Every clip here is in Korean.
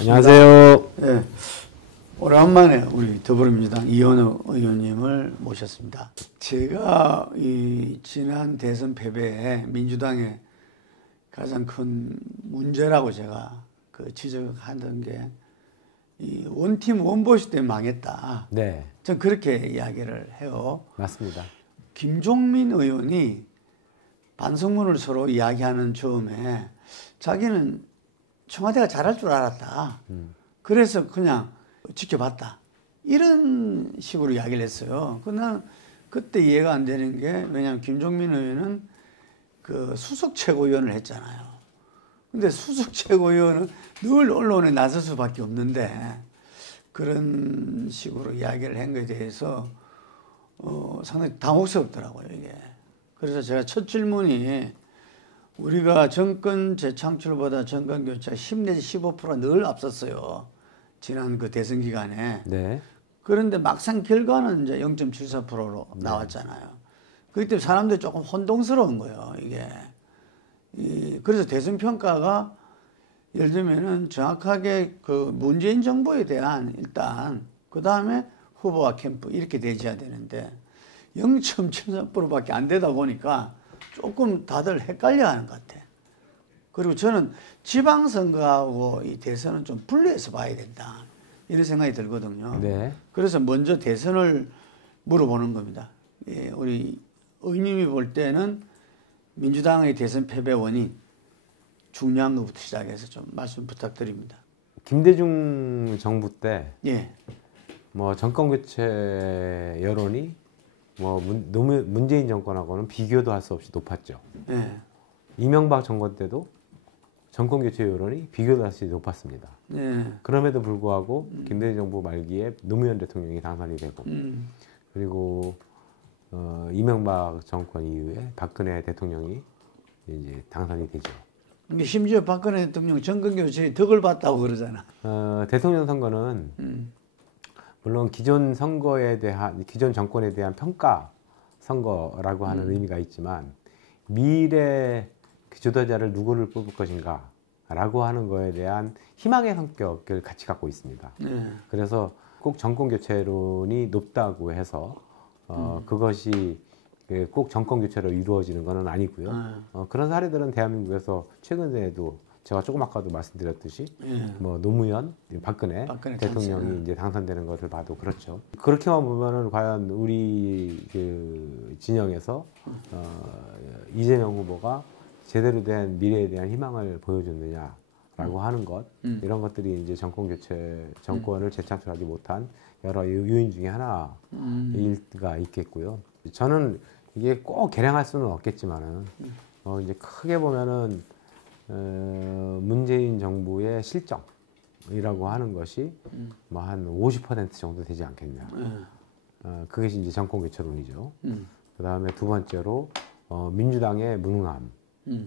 반갑습니다. 안녕하세요. 네, 오랜만에 우리 더불어민주당 이현우 의원님을 모셨습니다. 제가 이 지난 대선 패배에 민주당의 가장 큰 문제라고 제가 그 지적하던 게 이 원팀 원보시 때문에 망했다. 네, 전 그렇게 이야기를 해요. 맞습니다. 김종민 의원이 반성문을 서로 이야기하는 처음에 자기는 청와대가 잘할 줄 알았다. 그래서 그냥 지켜봤다. 이런 식으로 이야기를 했어요. 그러나 그때 이해가 안 되는 게, 왜냐하면 김종민 의원은 그 수석 최고위원을 했잖아요. 근데 수석 최고위원은 늘 언론에 나설 수밖에 없는데 그런 식으로 이야기를 한 것에 대해서 상당히 당혹스럽더라고요, 이게. 그래서 제가 첫 질문이, 우리가 정권 재창출보다 정권 교체 10 내지 15%가 늘 앞섰어요. 지난 그 대선 기간에. 네. 그런데 막상 결과는 이제 0.74%로 나왔잖아요. 그렇기 때문에 사람들이 조금 혼동스러운 거예요, 이게. 그래서 대선 평가가 예를 들면은 정확하게 그 문재인 정부에 대한 일단, 그 다음에 후보와 캠프 이렇게 되어야 되는데 0.74%밖에 안 되다 보니까 조금 다들 헷갈려 하는 것 같아. 그리고 저는 지방선거하고 이 대선은 좀 분리해서 봐야 된다, 이런 생각이 들거든요. 네. 그래서 먼저 대선을 물어보는 겁니다. 예, 우리 의원님이 볼 때는 민주당의 대선 패배 원인, 중요한 것부터 시작해서 좀 말씀 부탁드립니다. 김대중 정부 때 예. 뭐 정권 교체 여론이 뭐 문재인 정권하고는 비교도 할 수 없이 높았죠. 예. 이명박 정권 때도 정권 교체 여론이 비교도 할 수 없이 높았습니다. 예. 그럼에도 불구하고 김대중 정부 말기에 노무현 대통령이 당선이 되고, 그리고 이명박 정권 이후에 박근혜 대통령이 이제 당선이 되죠. 근데 심지어 박근혜 대통령 정권 교체에 덕을 봤다고 그러잖아. 대통령 선거는 물론 기존 선거에 대한, 기존 정권에 대한 평가 선거라고 하는 의미가 있지만, 미래 지도자를 누구를 뽑을 것인가 라고 하는 거에 대한 희망의 성격을 같이 갖고 있습니다. 그래서 꼭 정권 교체론이 높다고 해서 그것이 꼭 정권 교체로 이루어지는 것은 아니고요. 그런 사례들은 대한민국에서 최근에도 제가 조금 아까도 말씀드렸듯이 뭐 노무현, 박근혜 대통령이 이제 당선되는 것을 봐도 그렇죠. 그렇게만 보면은 과연 우리 그 진영에서 이재명 후보가 제대로 된 미래에 대한 희망을 보여줬느냐라고 하는 것, 이런 것들이 이제 정권 교체, 정권을 재창출하지 못한 여러 요인 중에 하나가 있겠고요. 저는 이게 꼭 계량할 수는 없겠지만은 이제 크게 보면은 문재인 정부의 실정이라고 하는 것이 뭐 한 50% 정도 되지 않겠냐. 그게 이제 정권 교체론이죠. 그 다음에 두 번째로 민주당의 무능함,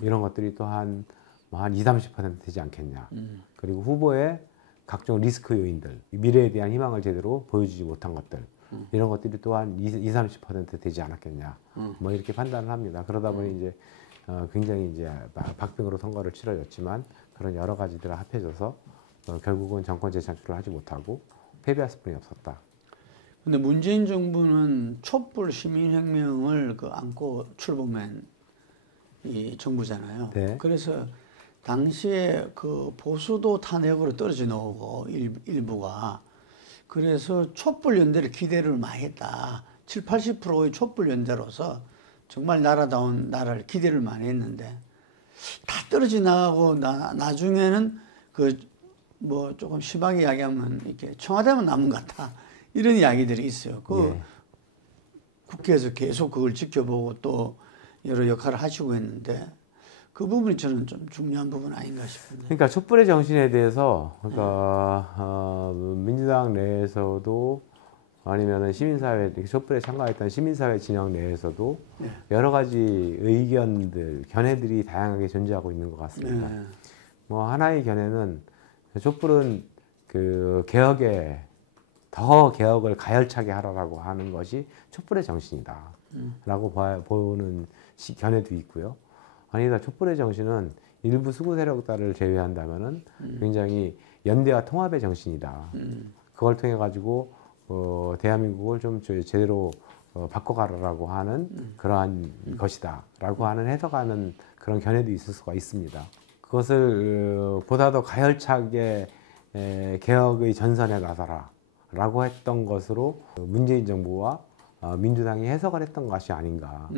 이런 것들이 또 한 20-30% 되지 않겠냐. 그리고 후보의 각종 리스크 요인들, 미래에 대한 희망을 제대로 보여주지 못한 것들, 이런 것들이 또한 20-30% 되지 않았겠냐. 뭐 이렇게 판단을 합니다. 그러다 보니 이제 굉장히 이제 박빙으로 선거를 치러졌지만, 그런 여러 가지들을 합해져서 결국은 정권 재창출을 하지 못하고 패배할 수뿐이 없었다. 근데 문재인 정부는 촛불 시민혁명을 안고 출범한 이 정부잖아요. 네. 그래서 당시에 그 보수도 탄핵으로 떨어져 나오고 일부가, 그래서 촛불 연대를 기대를 많이 했다. 70-80%의 촛불 연대로서 정말 나라다운 나라를 기대를 많이 했는데, 다 떨어져 나가고 나중에는 그 뭐 조금 심하게 이야기하면 이렇게 청와대만 남은 것 같다, 이런 이야기들이 있어요. 그 국회에서 계속 그걸 지켜보고 또 여러 역할을 하시고 했는데, 그 부분이 저는 좀 중요한 부분 아닌가 싶은데. 그러니까 촛불의 정신에 대해서, 그러니까 민주당 내에서도 아니면은 시민사회, 촛불에 참가했던 시민사회 진영 내에서도 여러 가지 의견들, 견해들이 다양하게 존재하고 있는 것 같습니다. 뭐 하나의 견해는 촛불은 그 더 개혁을 가열차게 하라고 하는 것이 촛불의 정신이다라고 보는 견해도 있고요. 아니다, 촛불의 정신은 일부 수구 세력들을 제외한다면은 굉장히 연대와 통합의 정신이다. 그걸 통해 가지고 대한민국을 좀 제대로 바꿔가라라고 하는 그러한 것이다라고 하는 해석하는 그런 견해도 있을 수가 있습니다. 그것을 보다 더 가열차게 개혁의 전선에 나서라라고 했던 것으로 문재인 정부와 민주당이 해석을 했던 것이 아닌가.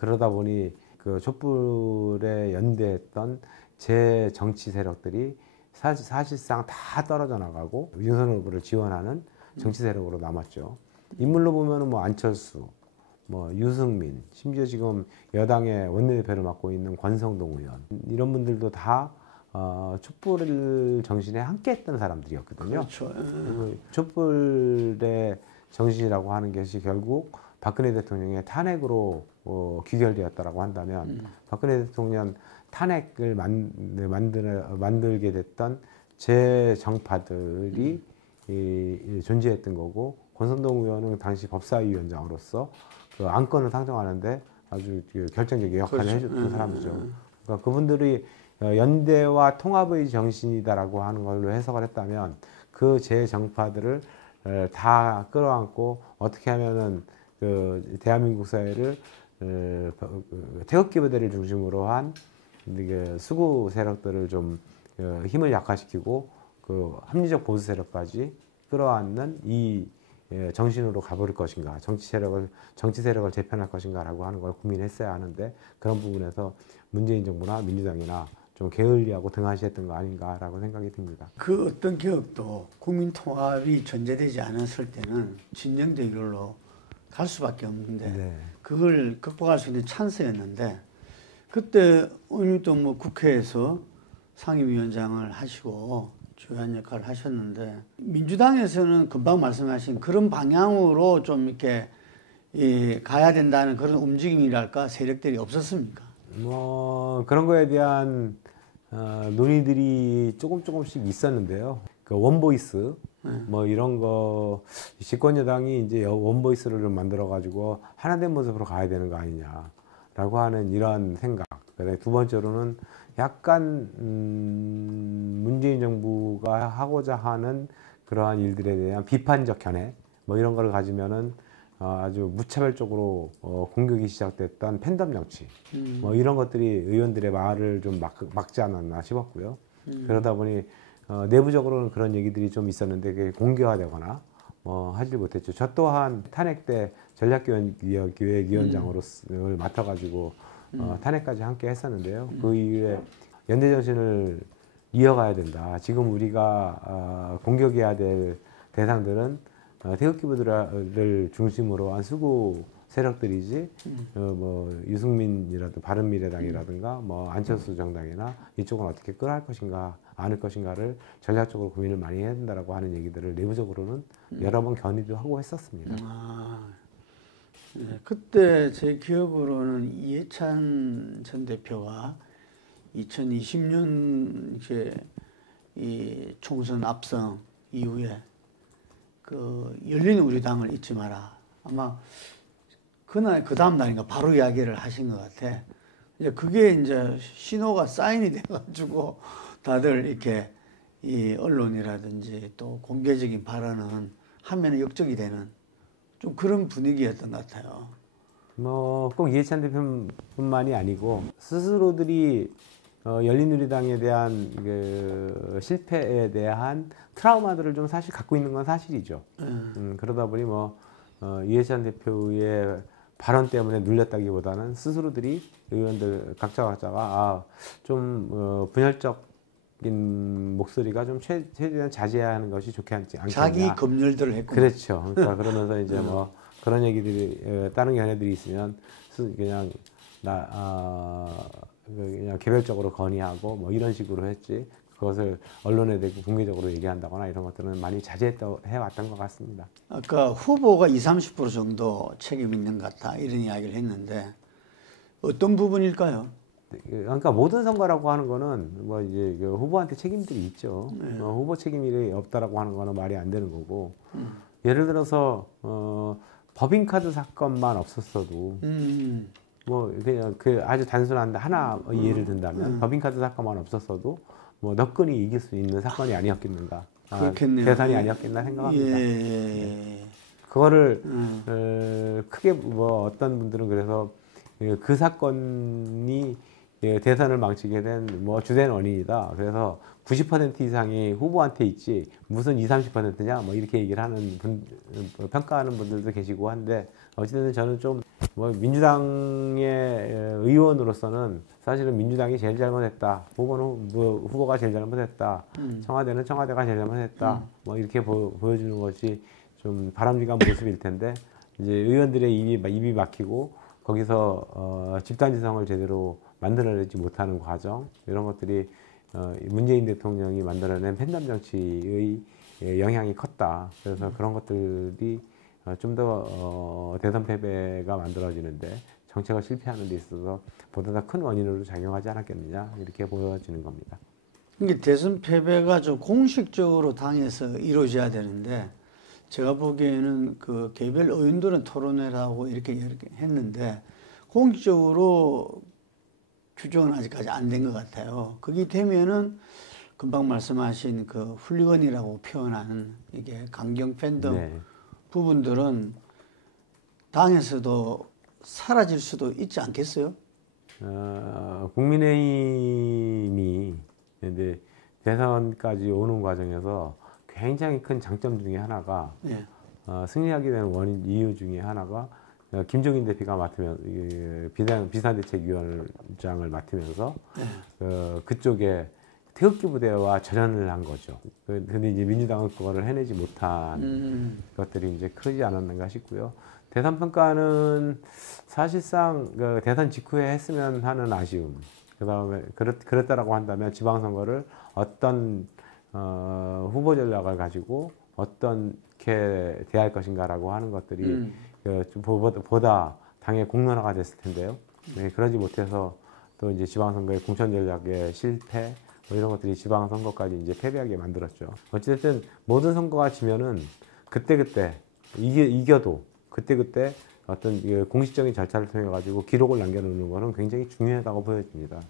그러다 보니 그 촛불에 연대했던 제 정치 세력들이 사실상 다 떨어져 나가고 윤석열 후보를 지원하는 정치 세력으로 남았죠. 인물로 보면은 뭐 안철수, 뭐 유승민, 심지어 지금 여당의 원내대표를 맡고 있는 권성동 의원 이런 분들도 다 촛불 정신에 함께했던 사람들이었거든요. 그렇죠. 촛불의 정신이라고 하는 것이 결국 박근혜 대통령의 탄핵으로 귀결되었다라고 한다면 박근혜 대통령 탄핵을 만들게 됐던 제 정파들이 존재했던 거고 권성동 의원은 당시 법사위원장으로서 그 안건을 상정하는데 아주 결정적인 역할을 그렇죠. 해줬던 사람이죠. 그러니까 그분들이 연대와 통합의 정신이다라고 하는 걸로 해석을 했다면 그 제 정파들을 다 끌어안고 어떻게 하면은 그 대한민국 사회를 태극기 부대를 중심으로 한 수구 세력들을 좀 힘을 약화시키고 그 합리적 보수 세력까지 끌어안는 이 정신으로 가버릴 것인가, 정치 세력을 재편할 것인가라고 하는 걸 고민했어야 하는데 그런 부분에서 문재인 정부나 민주당이나 좀 게을리하고 등한시했던 거 아닌가라고 생각이 듭니다. 그 어떤 개혁도 국민 통합이 전제되지 않았을 때는 진영 대결로 갈 수밖에 없는데 네. 그걸 극복할 수 있는 찬스였는데 그때 의원님도 뭐 국회에서 상임위원장을 하시고 중요한 역할을 하셨는데 민주당에서는 금방 말씀하신 그런 방향으로 좀 이렇게 가야 된다는 그런 움직임이랄까 세력들이 없었습니까? 뭐 그런 거에 대한 논의들이 조금씩 있었는데요. 그 원보이스 뭐 이런 거 집권 여당이 이제 원보이스를 좀 만들어 가지고 하나된 모습으로 가야 되는 거 아니냐라고 하는 이런 생각. 그다음에 두 번째로는 약간 문재인 정부가 하고자 하는 그러한 일들에 대한 비판적 견해 뭐 이런 걸 가지면은 아주 무차별적으로 공격이 시작됐던 팬덤 정치 뭐 이런 것들이 의원들의 말을 좀 막지 않았나 싶었고요. 그러다 보니 내부적으로는 그런 얘기들이 좀 있었는데 그게 공개화되거나 하지 못했죠. 저 또한 탄핵 때 전략기획위원장으로 맡아가지고 탄핵까지 함께 했었는데요. 그 이후에 연대 정신을 이어가야 된다. 지금 우리가 공격해야 될 대상들은 태극기 부대를 중심으로 한 수구 세력들이지 뭐 유승민이라든 바른미래당이라든가 뭐 안철수 정당이나 이쪽은 어떻게 끌어갈 것인가 않을 것인가를 전략적으로 고민을 많이 해야 된다라고 하는 얘기들을 내부적으로는 여러 번 견의도 하고 했었습니다. 네, 그때 제 기억으로는 이해찬 전 대표가 2020년 이제 이 총선 압승 이후에 그 열린 우리당을 잊지 마라. 아마 그날 그 다음 날인가 바로 이야기를 하신 것 같아. 이제 그게 이제 신호가 사인이 돼가지고 다들 이렇게 이 언론이라든지 또 공개적인 발언은 하면 역적이 되는 좀 그런 분위기였던 것 같아요. 뭐 꼭 이해찬 대표뿐만이 아니고 스스로들이 열린우리당에 대한 그 실패에 대한 트라우마들을 좀 사실 갖고 있는 건 사실이죠. 그러다 보니 뭐 이해찬 대표의 발언 때문에 눌렸다기보다는 스스로들이 의원들 각자가 좀 분열적인 목소리가 좀 최대한 자제해야 하는 것이 좋지 않겠냐. 자기 검열들을 했고. 그렇죠. 그러니까 그러면서 이제 뭐 그런 얘기들이 다른 견해들이 있으면 그냥 그냥 개별적으로 건의하고 뭐 이런 식으로 했지. 그것을 언론에 대고 공개적으로 얘기한다거나 이런 것들은 많이 자제해왔던 것 같습니다. 아까 후보가 20, 30% 정도 책임 있는 것 같다 이런 이야기를 했는데 어떤 부분일까요? 그러니까 모든 선거라고 하는 거는 뭐 이제 그 후보한테 책임들이 있죠. 후보 책임이 없다라고 하는 거는 말이 안 되는 거고. 예를 들어서 법인카드 사건만 없었어도 뭐 그냥 그 아주 단순한 하나 예를 든다면 법인카드 사건만 없었어도 뭐 너끈히 이길 수 있는 사건이 아니었겠는가. 그렇겠네요. 대선이 아니었겠나 생각합니다. 예. 그거를 크게 뭐 어떤 분들은 그래서 그 사건이 대선을 망치게 된 뭐 주된 원인이다. 그래서 90% 이상이 후보한테 있지 무슨 20, 30%냐 뭐 이렇게 얘기를 하는 평가하는 분들도 계시고 한데 어쨌든 저는 좀 뭐 민주당의 의원으로서는 사실은 민주당이 제일 잘못했다. 후보가 제일 잘못했다. 청와대는 청와대가 제일 잘못했다. 뭐 이렇게 보여주는 것이 좀 바람직한 모습일 텐데 이제 의원들의 입이 막히고 거기서 집단지성을 제대로 만들어내지 못하는 과정 이런 것들이 문재인 대통령이 만들어낸 팬덤 정치의 영향이 컸다. 그래서 그런 것들이 좀 더 대선 패배가 만들어지는데 정책을 실패하는 데 있어서 보다 더 큰 원인으로 작용하지 않았겠느냐 이렇게 보여지는 겁니다. 이게 대선 패배가 좀 공식적으로 당에서 이루어져야 되는데 제가 보기에는 그 개별 의원들은 토론회라고 이렇게 했는데 공식적으로 규정은 아직까지 안 된 것 같아요. 그게 되면은 금방 말씀하신 그 훌리건이라고 표현하는 이게 강경 팬덤 네. 부분들은 당에서도 사라질 수도 있지 않겠어요? 국민의힘이 이제 대선까지 오는 과정에서 굉장히 큰 장점 중에 하나가 예. 승리하게 되는 이유 중에 하나가 김종인 대표가 비상대책위원장을 맡으면서 그쪽에 태극기 부대와 절연을 한 거죠. 근데 이제 민주당은 그거를 해내지 못한 것들이 이제 크지 않았는가 싶고요. 대선 평가는 사실상 대선 직후에 했으면 하는 아쉬움. 그다음에 그랬다라고 한다면 지방선거를 어떤 후보 전략을 가지고 어떻게 대할 것인가라고 하는 것들이 좀 보다 당의 공론화가 됐을 텐데요. 네, 그러지 못해서 또 이제 지방선거의 공천 전략의 실패 뭐 이런 것들이 지방선거까지 이제 패배하게 만들었죠. 어쨌든 모든 선거가 지면은 그때그때 이겨도 그때그때 어떤 공식적인 절차를 통해 가지고 기록을 남겨놓는 것은 굉장히 중요하다고 보여집니다.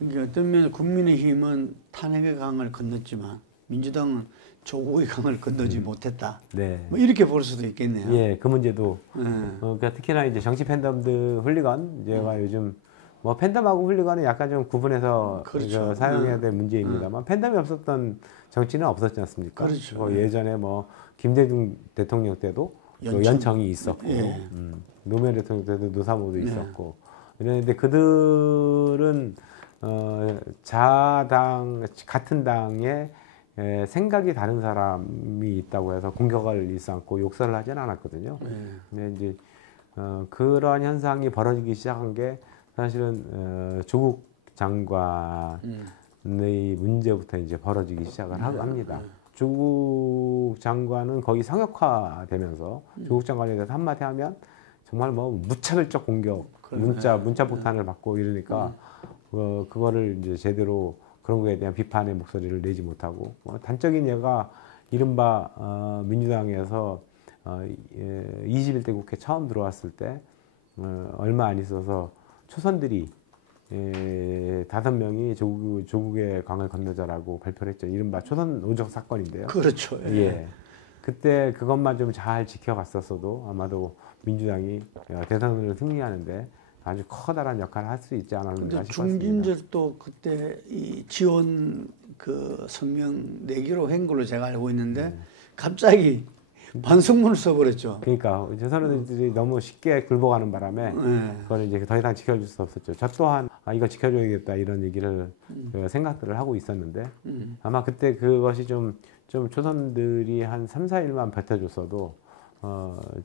이게 어떤 면에 국민의힘은 탄핵의 강을 건넜지만 민주당은 조국의 강을 건너지 못했다. 네. 뭐 이렇게 볼 수도 있겠네요. 예, 그 문제도. 그러니까 특히나 이제 정치 팬덤들 훌리건 제가 요즘 뭐 팬덤하고 훌리건은 약간 좀 구분해서 그렇죠. 사용해야 될 문제입니다만 팬덤이 없었던 정치는 없었지 않습니까? 그렇죠. 예전에 뭐 김대중 대통령 때도 연청이 있었고 노무현 대통령 때도 노사모도 있었고 이랬는데 그들은 같은 당에 생각이 다른 사람이 있다고 해서 공격을 일삼고 욕설을 하지는 않았거든요. 근데 이제 그러한 현상이 벌어지기 시작한 게 사실은 조국 장관의 문제부터 이제 벌어지기 시작을 합니다. 조국 장관은 거의 상역화되면서 조국 장관에 대해서 한마디 하면 정말 뭐 무차별적 공격, 문자 폭탄을 받고 이러니까 그거를 이제 제대로 그런 거에 대한 비판의 목소리를 내지 못하고 단적인 예가 이른바 민주당에서 21대 국회 처음 들어왔을 때 얼마 안 있어서 초선들이 5명이 조국의 강을 건너자라고 발표를 했죠. 이른바 초선 노적 사건인데요. 그렇죠. 예. 그때 그것만 좀 잘 지켜갔었어도 아마도 민주당이 대선을 승리하는데 아주 커다란 역할을 할 수 있지 않았는가 싶습니다. 중진절도 그때 이 지원 그 성명 내기로 한 걸로 제가 알고 있는데 갑자기 반성문을 써버렸죠. 그러니까 재선들이 너무 쉽게 굴복하는 바람에 그걸 이제 더 이상 지켜줄 수 없었죠. 저 또한 이거 지켜줘야겠다 이런 얘기를 생각들을 하고 있었는데 아마 그때 그것이 좀 초선들이 한 3, 4일만 버텨줬어도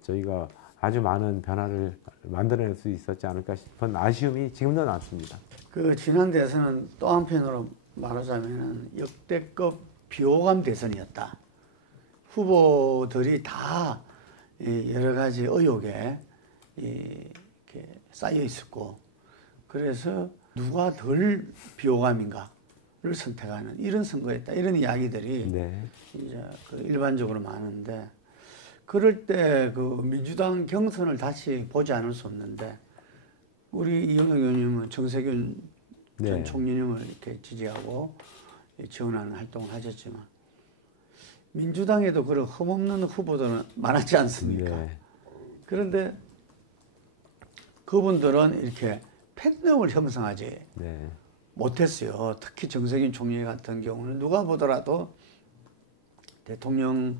저희가 아주 많은 변화를 만들어낼 수 있었지 않을까 싶은 아쉬움이 지금도 남습니다. 그 지난 대선은 또 한편으로 말하자면 역대급 비호감 대선이었다. 후보들이 다 여러 가지 의혹에 이렇게 쌓여 있었고, 그래서 누가 덜 비호감인가를 선택하는 이런 선거였다. 이런 이야기들이 이제 그 일반적으로 많은데, 그럴 때 그 민주당 경선을 다시 보지 않을 수 없는데, 우리 이영혁 의원님은 정세균 전 총리님을 이렇게 지지하고, 지원하는 활동을 하셨지만 민주당에도 그런 흠없는 후보들은 많았지 않습니까? 네. 그런데 그분들은 이렇게 팬덤을 형성하지 네. 못했어요. 특히 정세균 총리 같은 경우는 누가 보더라도 대통령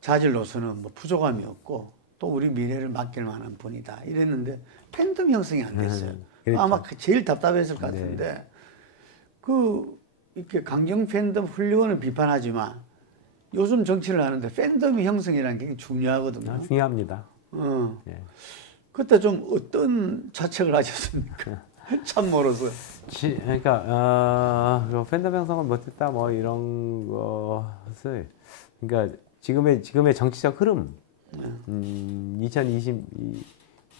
자질로서는 뭐 부족함이 없고 또 우리 미래를 맡길 만한 분이다 이랬는데 팬덤 형성이 안 됐어요. 그렇죠. 아마 제일 답답했을 것 네. 같은데 이렇게 강경 팬덤 훌륭한을 비판하지만 요즘 정치를 하는데 팬덤 형성이라는 게 중요하거든요. 중요합니다. 네. 그때 좀 어떤 자책을 하셨습니까? 참모로서. 그러니까 팬덤 형성을 못했다 뭐 이런 것을 그러니까 지금의 정치적 흐름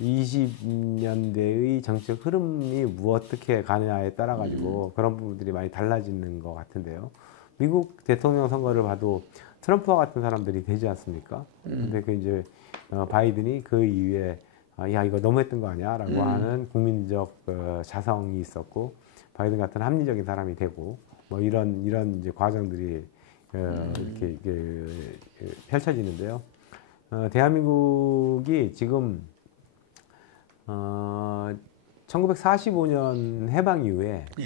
2020년대의 정치적 흐름이 어떻게 가느냐에 따라 가지고 그런 부분들이 많이 달라지는 것 같은데요. 미국 대통령 선거를 봐도 트럼프와 같은 사람들이 되지 않습니까? 근데 이제 바이든이 그 이후에 야 이거 너무했던 거 아니야라고 하는 국민적 자성이 있었고 바이든 같은 합리적인 사람이 되고 뭐 이런 이제 과정들이 이렇게 펼쳐지는데요. 대한민국이 지금 1945년 해방 이후에 예.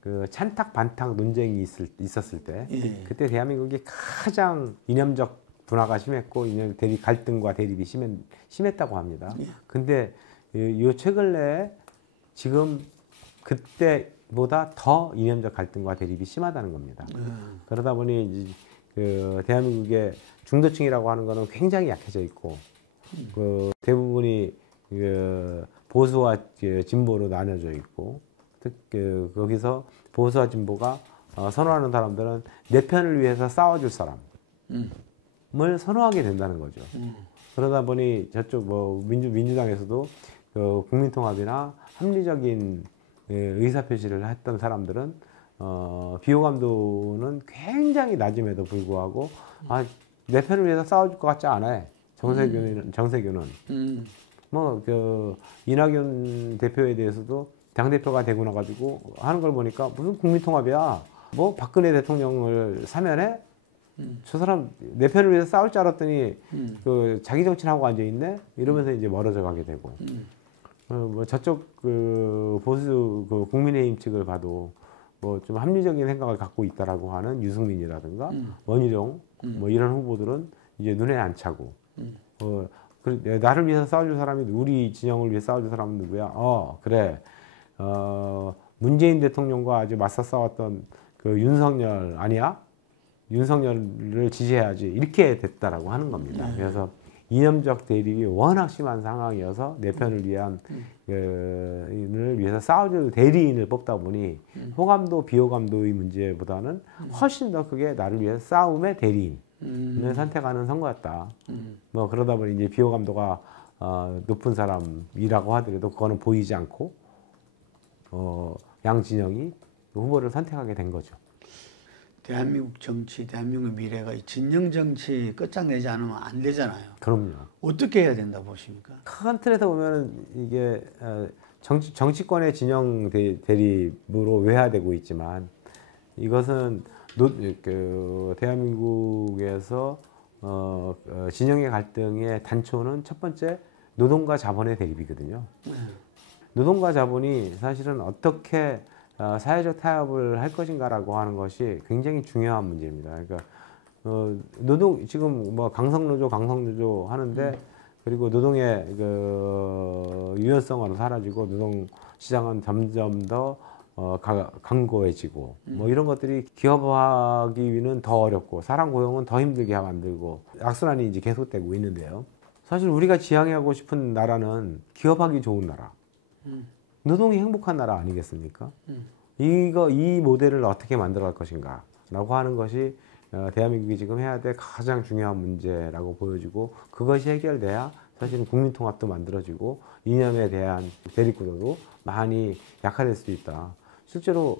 그 찬탁 반탁 논쟁이 있었을 때 예. 그때 대한민국이 가장 이념적 분화가 심했고 이념 대립 갈등과 대립이 심했다고 합니다. 예. 근데 요 최근에 지금 그때보다 더 이념적 갈등과 대립이 심하다는 겁니다. 그러다 보니 이제 그 대한민국의 중도층이라고 하는 거는 굉장히 약해져 있고 그 대부분이 그 보수와 진보로 나눠져 있고 거기서 보수와 진보가 선호하는 사람들은 내 편을 위해서 싸워줄 사람을 선호하게 된다는 거죠. 그러다 보니 저쪽 뭐 민주당에서도 그 국민통합이나 합리적인 의사표시를 했던 사람들은 비호감도는 굉장히 낮음에도 불구하고 내 편을 위해서 싸워줄 것 같지 않아. 정세균은 뭐 그 이낙연 대표에 대해서도 당 대표가 되고 나가지고 하는 걸 보니까 무슨 국민통합이야. 뭐 박근혜 대통령을 사면해? 저 사람 내 편을 위해서 싸울 줄 알았더니 그 자기 정치를 하고 앉아 있네. 이러면서 이제 멀어져 가게 되고. 뭐 저쪽 그 보수 그 국민의힘 측을 봐도 뭐 좀 합리적인 생각을 갖고 있다라고 하는 유승민이라든가 원희룡 뭐 이런 후보들은 이제 눈에 안 차고 나를 위해서 싸워줄 사람이 우리 진영을 위해 싸워줄 사람은 누구야? 그래 문재인 대통령과 아주 맞서 싸웠던 그 윤석열 아니야? 윤석열을 지지해야지 이렇게 됐다라고 하는 겁니다. 그래서 이념적 대립이 워낙 심한 상황이어서 내 편을 위해서 싸워줄 대리인을 뽑다 보니 호감도 비호감도의 문제보다는 훨씬 더 크게 나를 위해서 싸움의 대리인을 선택하는 선거였다. 뭐 그러다 보니 이제 비호감도가 높은 사람이라고 하더라도 그거는 보이지 않고 양 진영이 후보를 선택하게 된 거죠. 대한민국 정치, 대한민국 미래가 이 진영 정치 끝장내지 않으면 안 되잖아요. 그럼요. 어떻게 해야 된다 보십니까? 큰 틀에서 보면 이게 정치권의 진영 대립으로 외화되고 있지만 이것은 대한민국에서 진영의 갈등의 단초는 첫 번째 노동과 자본의 대립이거든요. 노동과 자본이 사실은 어떻게 사회적 타협을 할 것인가라고 하는 것이 굉장히 중요한 문제입니다. 그러니까 노동 지금 뭐 강성노조 하는데 그리고 노동의 그 유연성은 사라지고 노동 시장은 점점 더 강고해지고 뭐 이런 것들이 기업화하기는 더 어렵고 사람 고용은 더 힘들게 만들고 악순환이 이제 계속되고 있는데요. 사실 우리가 지향하고 싶은 나라는 기업하기 좋은 나라, 노동이 행복한 나라 아니겠습니까? 이 모델을 어떻게 만들어갈 것인가라고 하는 것이 대한민국이 지금 해야 될 가장 중요한 문제라고 보여지고 그것이 해결돼야 사실은 국민통합도 만들어지고 이념에 대한 대립구도도 많이 약화될 수 있다. 실제로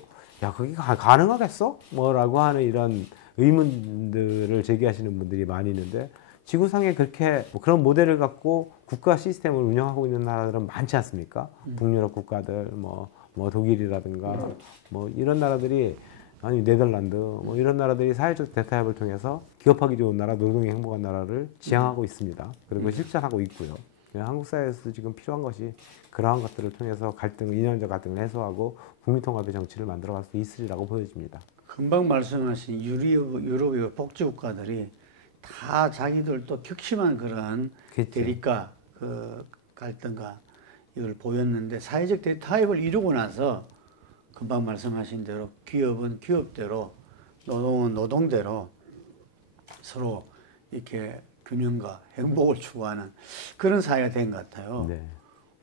그게 가능하겠어? 뭐라고 하는 이런 의문들을 제기하시는 분들이 많이 있는데 지구상에 그렇게 그런 모델을 갖고 국가 시스템을 운영하고 있는 나라들은 많지 않습니까? 북유럽 국가들, 뭐 독일이라든가 뭐 이런 나라들이 아니 네덜란드 뭐 이런 나라들이 사회적 대타협을 통해서 기업하기 좋은 나라, 노동이 행복한 나라를 지향하고 있습니다. 그리고 실천하고 있고요. 한국 사회에서 지금 필요한 것이 그러한 것들을 통해서 이념적 갈등을 해소하고 국민통합의 정치를 만들어갈 수 있으리라고 보여집니다. 금방 말씀하신 유럽의 복지 국가들이 다 자기들도 격심한 그런 그렇죠. 대립과 그 갈등과 이걸 보였는데 사회적 대타협을 이루고 나서 금방 말씀하신 대로 기업은 기업대로 노동은 노동대로 서로 이렇게 균형과 행복을 추구하는 그런 사회가 된 것 같아요. 네.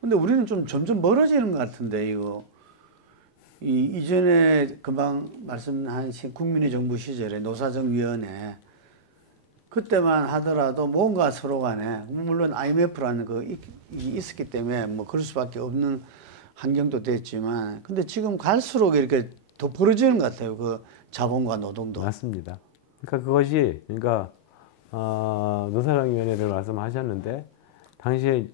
근데 우리는 좀 점점 멀어지는 것 같은데 이거 이전에 금방 말씀하신 국민의 정부 시절에 노사정위원회 그때만 하더라도 뭔가 서로 간에 물론 IMF라는 있었기 때문에 뭐 그럴 수밖에 없는 환경도 됐지만 근데 지금 갈수록 이렇게 더 벌어지는 것 같아요. 그 자본과 노동도. 맞습니다. 그러니까 그것이 노사정위원회를 말씀하셨는데 당시에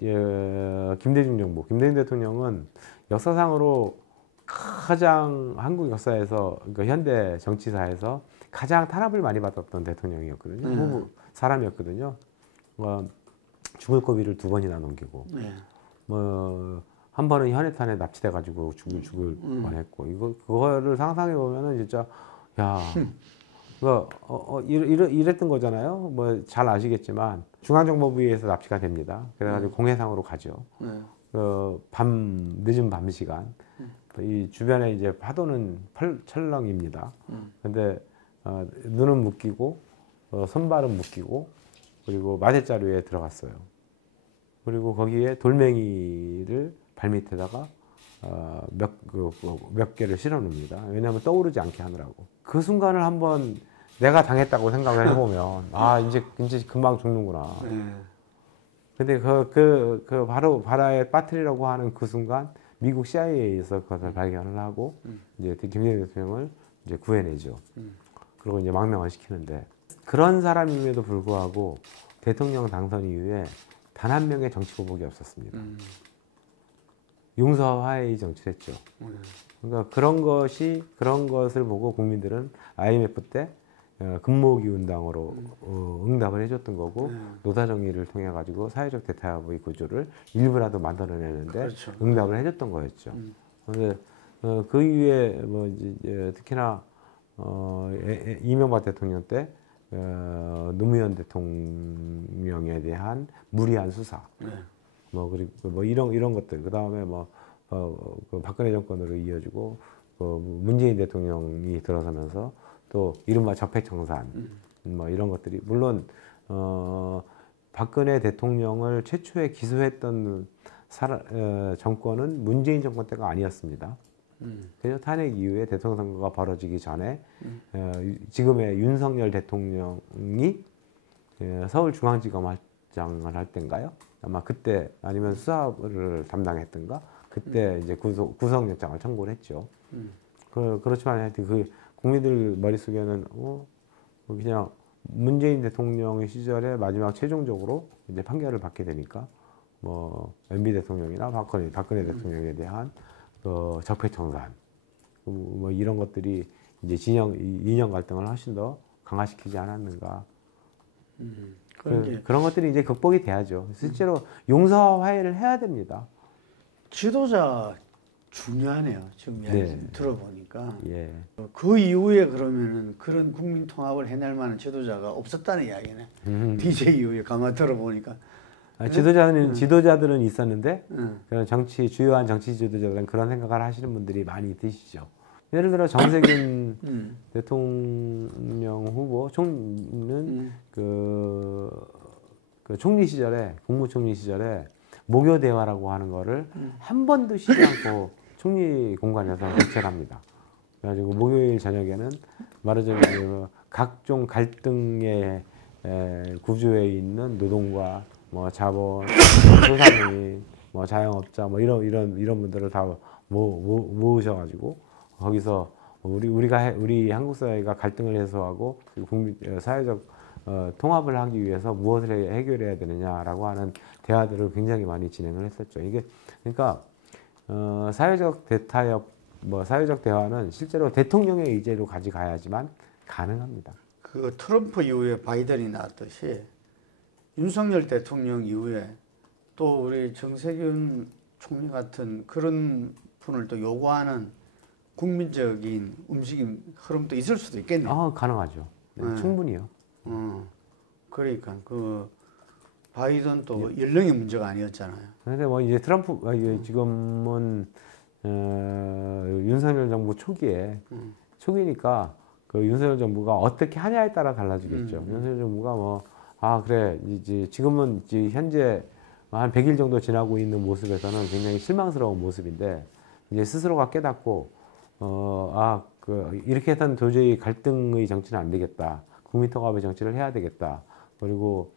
김대중 정부, 김대중 대통령은 역사상으로 가장 한국 역사에서 그러니까 현대 정치사에서 가장 탄압을 많이 받았던 대통령이었거든요. 사람이었거든요. 죽을 고비를 2번이나 넘기고 한 번은 현해탄에 납치돼 가지고 죽을 뻔했고 그거를 상상해 보면은 진짜 야 이랬던 거잖아요. 뭐 잘 아시겠지만 중앙정보부에서 납치가 됩니다. 그래가지고 공해상으로 가죠. 늦은 밤 시간. 이 주변에 이제 파도는 철렁입니다. 근데 눈은 묶이고 손발은 묶이고 그리고 마대자루에 들어갔어요. 그리고 거기에 돌멩이를 발밑에다가 몇 개를 실어 놓습니다. 왜냐하면 떠오르지 않게 하느라고. 그 순간을 한번 내가 당했다고 생각을 해보면 이제 금방 죽는구나. 근데 바로 바다에 빠뜨리려고 하는 그 순간 미국 CIA에서 그것을 발견을 하고 이제 김대중 대통령을 이제 구해내죠. 그리고 이제 망명을 시키는데 그런 사람임에도 불구하고 대통령 당선 이후에 단 한 명의 정치 보복이 없었습니다. 용서와 화해의 정치를 했죠. 그러니까 그런 것을 보고 국민들은 IMF 때 금모으기 운동으로 응답을 해줬던 거고 노사정의를 통해 가지고 사회적 대타협의 구조를 일부라도 만들어내는데 그렇죠. 응답을 해줬던 거였죠. 그런데 그 이후에 뭐 이제 특히나 이명박 대통령 때 노무현 대통령에 대한 무리한 수사, 그리고 뭐 이런 것들, 그 다음에 그 박근혜 정권으로 이어지고 문재인 대통령이 들어서면서 또 이른바 적폐청산 뭐 이런 것들이 물론 박근혜 대통령을 최초에 기소했던 정권은 문재인 정권 때가 아니었습니다. 그래서 탄핵 이후에 대통령 선거가 벌어지기 전에 지금의 윤석열 대통령이 서울중앙지검장을 할 때인가요? 아마 그때 아니면 수사를 담당했던가 그때 이제 구속영장을 청구를 했죠. 그렇지만 하여튼 그 국민들 머릿속에는 그냥 문재인 대통령 시절에 마지막 최종적으로 이제 판결을 받게 되니까 뭐 MB 대통령이나 박근혜 대통령에 대한 적폐청산 뭐 이런 것들이 이제 이념 갈등을 훨씬 더 강화시키지 않았는가. 그런 것들이 이제 극복이 돼야죠. 실제로 용서와 화해를 해야 됩니다. 지도자 중요하네요. 지금 이야기 들어보니까. 예. 그 이후에 그러면은 그런 국민 통합을 해낼 만한 지도자가 없었다는 이야기네. DJ 이후에 가만 들어보니까. 지도자들은 있었는데 주요한 정치 지도자들은 그런 생각을 하시는 분들이 많이 계시죠. 예를 들어 정세균 대통령 후보 총리는 그 총리 시절에 국무총리 시절에 목요 대화라고 하는 거를 한 번도 쉬지 않고 총리 공간에서 개최합니다. 그래가지고 목요일 저녁에는 말하자면 각종 갈등의 구조에 있는 노동과 뭐 자본, 소상공인, 뭐 자영업자, 뭐 이런 분들을 다 모으셔가지고 거기서 우리 한국 사회가 갈등을 해소하고 사회적 통합을 하기 위해서 무엇을 해결해야 되느냐라고 하는 대화들을 굉장히 많이 진행을 했었죠. 이게 그러니까 사회적 대타협 뭐 사회적 대화는 실제로 대통령의 의제로 가져가야지만 가능합니다. 그 트럼프 이후에 바이든이 나왔듯이 윤석열 대통령 이후에 또 우리 정세균 총리 같은 그런 분을 또 요구하는 국민적인 움직임 흐름도 있을 수도 있겠네요. 가능하죠. 네, 충분히요. 그러니까 그 바이든 또 연령의 문제가 아니었잖아요. 그런데 뭐 이제 트럼프 지금은 윤석열 정부 초기니까 그 윤석열 정부가 어떻게 하냐에 따라 달라지겠죠. 윤석열 정부가 뭐 그래 이제 지금은 이제 현재 한 100일 정도 지나고 있는 모습에서는 굉장히 실망스러운 모습인데 이제 스스로가 깨닫고 이렇게 해서는 도저히 갈등의 정치는 안 되겠다. 국민통합의 정치를 해야 되겠다. 그리고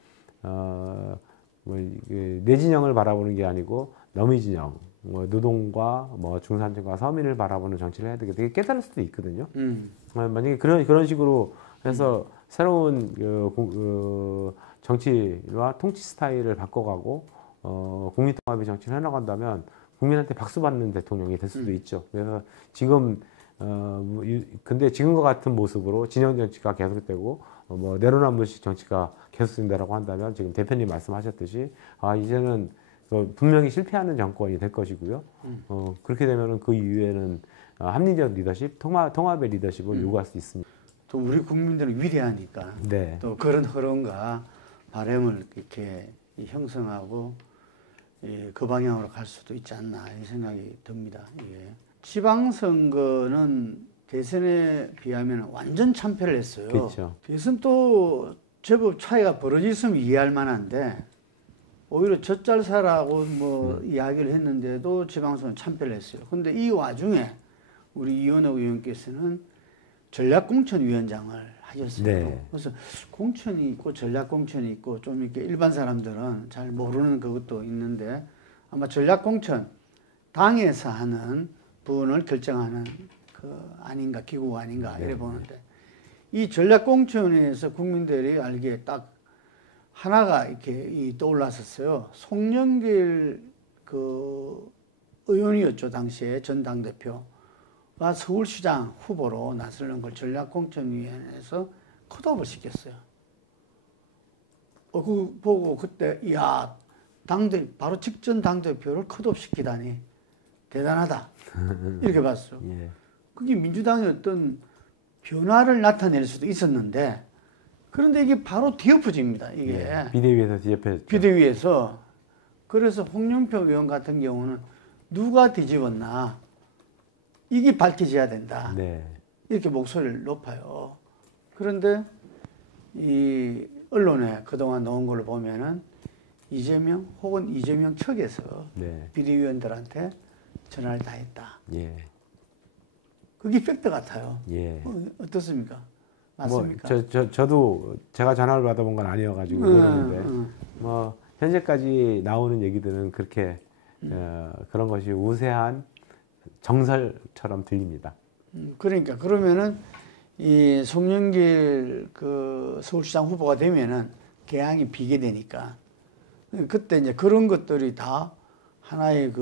내 진영을 바라보는 게 아니고 너미 진영, 뭐 노동과 뭐 중산층과 서민을 바라보는 정치를 해야 되겠다. 되게 깨달을 수도 있거든요. 만약에 그런 식으로 해서 새로운 정치와 통치 스타일을 바꿔가고 국민통합의 정치를 해나간다면 국민한테 박수 받는 대통령이 될 수도 있죠. 그래서 지금 근데 지금과 같은 모습으로 진영 정치가 계속되고 뭐 내로남불식 정치가 계속된다라고 한다면 지금 대표님 말씀하셨듯이 이제는 분명히 실패하는 정권이 될 것이고요. 그렇게 되면은 그 이후에는 합리적 리더십, 통합의 리더십을 요구할 수 있습니다. 또 우리 국민들은 위대하니까 네. 또 그런 흐름과 바람을 이렇게 형성하고 그 방향으로 갈 수도 있지 않나 이 생각이 듭니다. 이게 지방선거는 대선에 비하면 완전 참패를 했어요. 그렇죠. 대선 또 제법 차이가 벌어졌으면 이해할 만한데 오히려 젖잘사라고 뭐 이야기를 했는데도 지방선거 참패를 했어요. 근데 이 와중에 우리 이현옥 의원께서는 전략공천위원장을 하셨어요. 네. 그래서 공천이 있고 전략공천이 있고 좀 이렇게 일반 사람들은 잘 모르는 그것도 있는데 아마 전략공천 당에서 하는 부분을 결정하는 아닌가 기구가 아닌가 이래 보는데 이 전략공천에서 국민들이 알기에 딱 하나가 이렇게 떠올랐었어요. 송영길 그 의원이었죠. 당시에 전 당대표가 서울시장 후보로 나서는 걸 전략공천위원회에서 컷오프 시켰어요. 그거 보고 그때 바로 직전 당대표를 컷오프 시키다니 대단하다 이렇게 봤어. 예. 그게 민주당의 어떤 변화를 나타낼 수도 있었는데 그런데 이게 바로 뒤엎어집니다. 이게 비대위에서 뒤엎어졌죠. 비대위에서 그래서 홍영표 의원 같은 경우는 누가 뒤집었나 이게 밝혀져야 된다. 네. 이렇게 목소리를 높여요. 그런데 이 언론에 그동안 나온 걸로 보면은 이재명 혹은 이재명 측에서 네. 비대위원들한테 전화를 다 했다. 예. 그게 팩트 같아요. 예. 어떻습니까? 맞습니까? 저도 제가 전화를 받아본 건 아니어가지고 모르는데 뭐 현재까지 나오는 얘기들은 그렇게 그런 것이 우세한 정설처럼 들립니다. 그러니까 그러면은 이 송영길 그 서울시장 후보가 되면은 개항이 비게 되니까 그때 이제 그런 것들이 다 하나의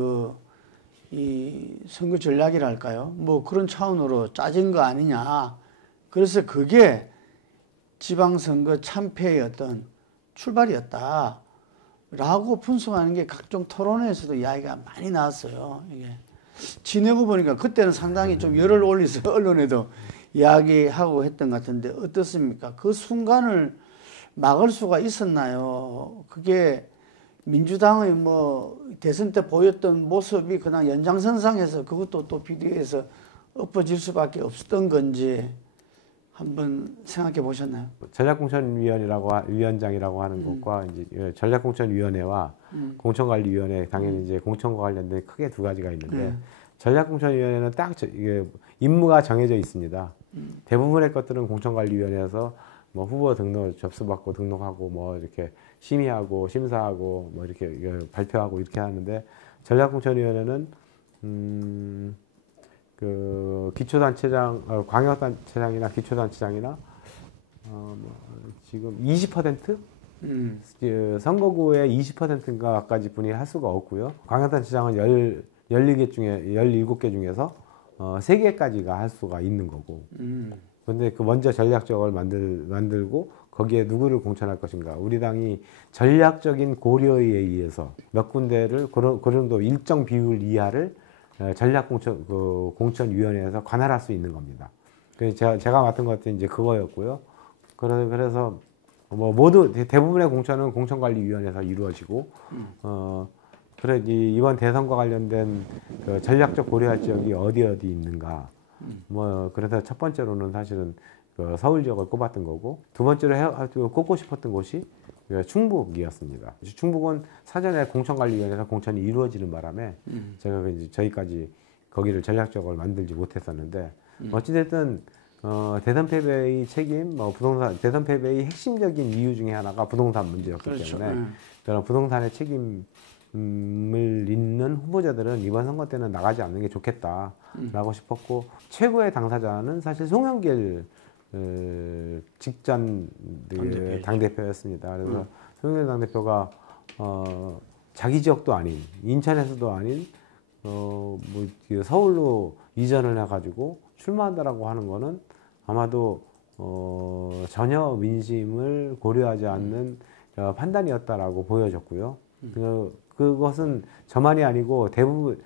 이 선거 전략이랄까요? 뭐 그런 차원으로 짜진 거 아니냐. 그래서 그게 지방선거 참패의 어떤 출발이었다. 라고 분석하는 게 각종 토론회에서도 이야기가 많이 나왔어요. 이게 지내고 보니까 그때는 상당히 좀 열을 올려서 언론에도 이야기하고 했던 것 같은데 어떻습니까? 그 순간을 막을 수가 있었나요? 그게 민주당의 뭐 대선 때 보였던 모습이 그냥 연장선상에서 그것도 또 비대위에서 엎어질 수밖에 없었던 건지 한번 생각해 보셨나요? 전략공천위원장이라고 하는 것과 이제 전략공천위원회와 공천관리위원회 당연히 이제 공천과 관련된 크게 두 가지가 있는데 전략공천위원회는 딱 이게 임무가 정해져 있습니다. 대부분의 것들은 공천관리위원회에서 뭐 후보 등록 접수받고 등록하고 뭐 이렇게 심의하고 심사하고 뭐 이렇게 발표하고 이렇게 하는데 전략공천위원회는 그 기초단체장, 광역단체장이나 기초단체장이나 뭐 지금 20% 선거구의 20%인가까지 분이 할 수가 없고요. 광역단체장은 17개 중에서 세 개까지가 할 수가 있는 거고. 근데 그 먼저 전략적을 만들고 거기에 누구를 공천할 것인가. 우리 당이 전략적인 고려에 의해서 몇 군데를 그 정도 일정 비율 이하를 전략 공천위원회에서 관할할 수 있는 겁니다. 그래서 제가 맡은 것도 이제 그거였고요. 그래서 뭐 모두 대부분의 공천은 공천관리위원회에서 이루어지고, 그래 이번 대선과 관련된 그 전략적 고려할 지역이 어디 있는가. 뭐 그래서 첫 번째로는 사실은 그 서울 지역을 꼽았던 거고, 두 번째로 꼽고 싶었던 곳이 충북이었습니다. 충북은 사전에 공천관리위원회에서 공천이 이루어지는 바람에 제가 이제 저희까지 거기를 전략적으로 만들지 못했었는데, 어찌됐든 대선 패배의 책임, 대선 패배의 핵심적인 이유 중에 하나가 부동산 문제였기 그렇죠. 때문에 그런 부동산의 책임을 잇는 후보자들은 이번 선거 때는 나가지 않는 게 좋겠다라고 싶었고, 최고의 당사자는 사실 송영길 직전 당대표였습니다. 그래서 송영길 당대표가 자기 지역도 아닌, 인천에서도 아닌 서울로 이전을 해가지고 출마한다라고 하는 거는 아마도 전혀 민심을 고려하지 않는 판단이었다라고 보여졌고요. 그것은 저만이 아니고 대부분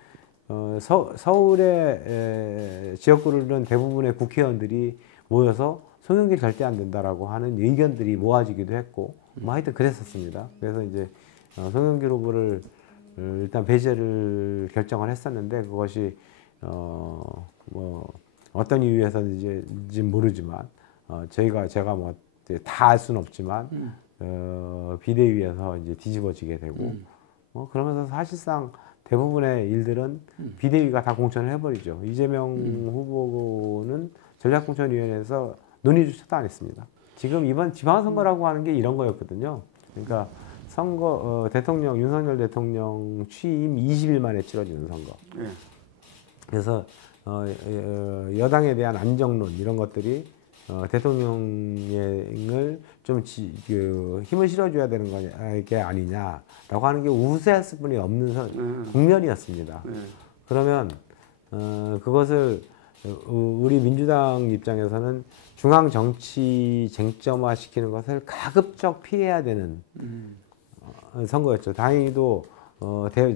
서울의 지역구를 대부분의 국회의원들이 모여서 송영길 절대 안 된다라고 하는 의견들이 모아지기도 했고, 뭐 하여튼 그랬었습니다. 그래서 이제 송영길 후보를 일단 배제를 결정을 했었는데, 그것이 뭐 어떤 이유에서인지 모르지만 제가 뭐 다 알 수는 없지만 비대위에서 이제 뒤집어지게 되고, 그러면서 사실상 대부분의 일들은 비대위가 다 공천을 해버리죠. 이재명 후보는 전략공천위원회에서 논의조차도 안 했습니다. 지금 이번 지방선거라고 하는 게 이런 거였거든요. 그러니까 윤석열 대통령 취임 20일 만에 치러지는 선거. 그래서 여당에 대한 안정론 이런 것들이 대통령을 좀 힘을 실어줘야 되는 게 아니냐라고 하는 게 우세할 수뿐이 없는 국면이었습니다. 그러면 그것을 우리 민주당 입장에서는 중앙 정치 쟁점화 시키는 것을 가급적 피해야 되는 선거였죠. 다행히도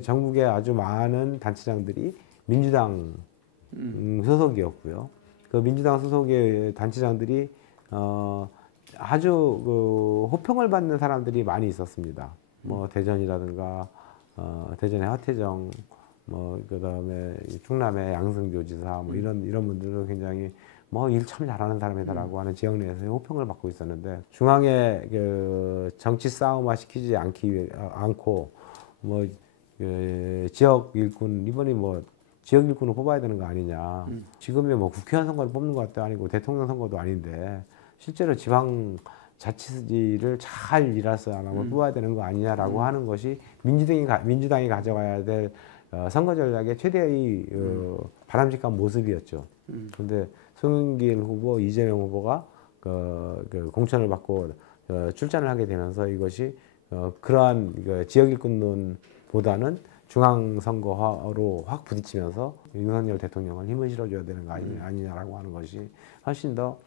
전국의 아주 많은 단체장들이 민주당 소속이었고요. 그 민주당 소속의 단체장들이 아주 호평을 받는 사람들이 많이 있었습니다. 뭐 대전이라든가 대전의 하태정, 뭐 그다음에 충남의 양승조 지사, 뭐 이런 분들은 굉장히 뭐 일 참 잘하는 사람이다라고 하는 지역 내에서 호평을 받고 있었는데, 중앙에 그 정치 싸움화 시키지 않고 뭐 지역 일꾼, 이번에 뭐 지역 일꾼을 뽑아야 되는 거 아니냐. 지금의 뭐 국회의원 선거를 뽑는 것도 아니고 대통령 선거도 아닌데 실제로 지방 자치를 잘 일해서 하면 뽑아야 되는 거 아니냐라고 하는 것이 민주당이 가져가야 될 선거 전략의 최대의 바람직한 모습이었죠. 그런데 송영길 후보, 이재명 후보가 그 공천을 받고 출전을 하게 되면서 이것이 그러한 지역 일꾼론보다는 중앙선거화로 확 부딪히면서 윤석열 대통령을 힘을 실어줘야 되는 거 아니냐라고 하는 것이 훨씬 더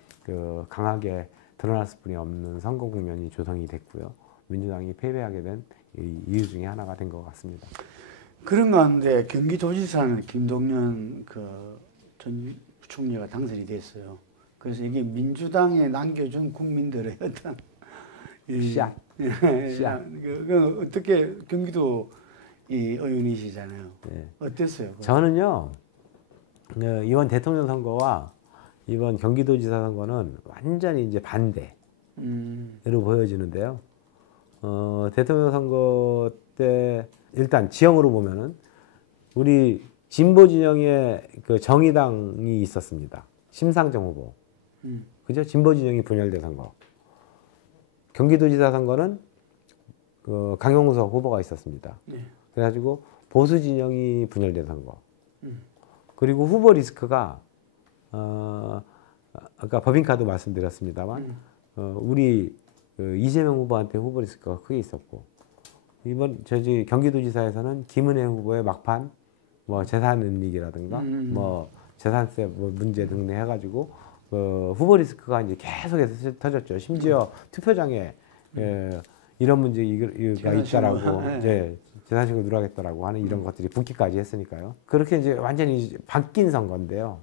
강하게 드러날 수뿐이 없는 선거 국면이 조성이 됐고요. 민주당이 패배하게 된 이유 중에 하나가 된 것 같습니다. 그런 가운데 경기도지사는 김동연 전 부총리가 당선이 됐어요. 그래서 이게 민주당에 남겨준 국민들의 어떤 씨앗. 어떻게 경기도 의원이시잖아요. 네. 어땠어요? 저는요, 이번 대통령 선거와 이번 경기도지사 선거는 완전히 이제 반대로 보여지는데요. 대통령 선거 때 일단 지형으로 보면은 우리 진보 진영의 그 정의당이 있었습니다. 심상정 후보. 그죠? 진보 진영이 분열된 선거. 경기도지사 선거는 강용석 후보가 있었습니다. 네. 그래가지고 보수 진영이 분열된 선거. 그리고 후보 리스크가 아까 법인카드 말씀드렸습니다만 우리 이재명 후보한테 후보 리스크가 크게 있었고, 이번 경기도지사에서는 김은혜 후보의 막판 뭐 재산 은닉이라든가 뭐 재산세 뭐 문제 등등 해가지고 후보 리스크가 이제 계속해서 터졌죠. 심지어 투표장에 이런 문제가 있다라고 이제 재산신고 누락했다라고 하는 이런 것들이 붙기까지 했으니까요. 그렇게 이제 완전히 바뀐 선거인데요.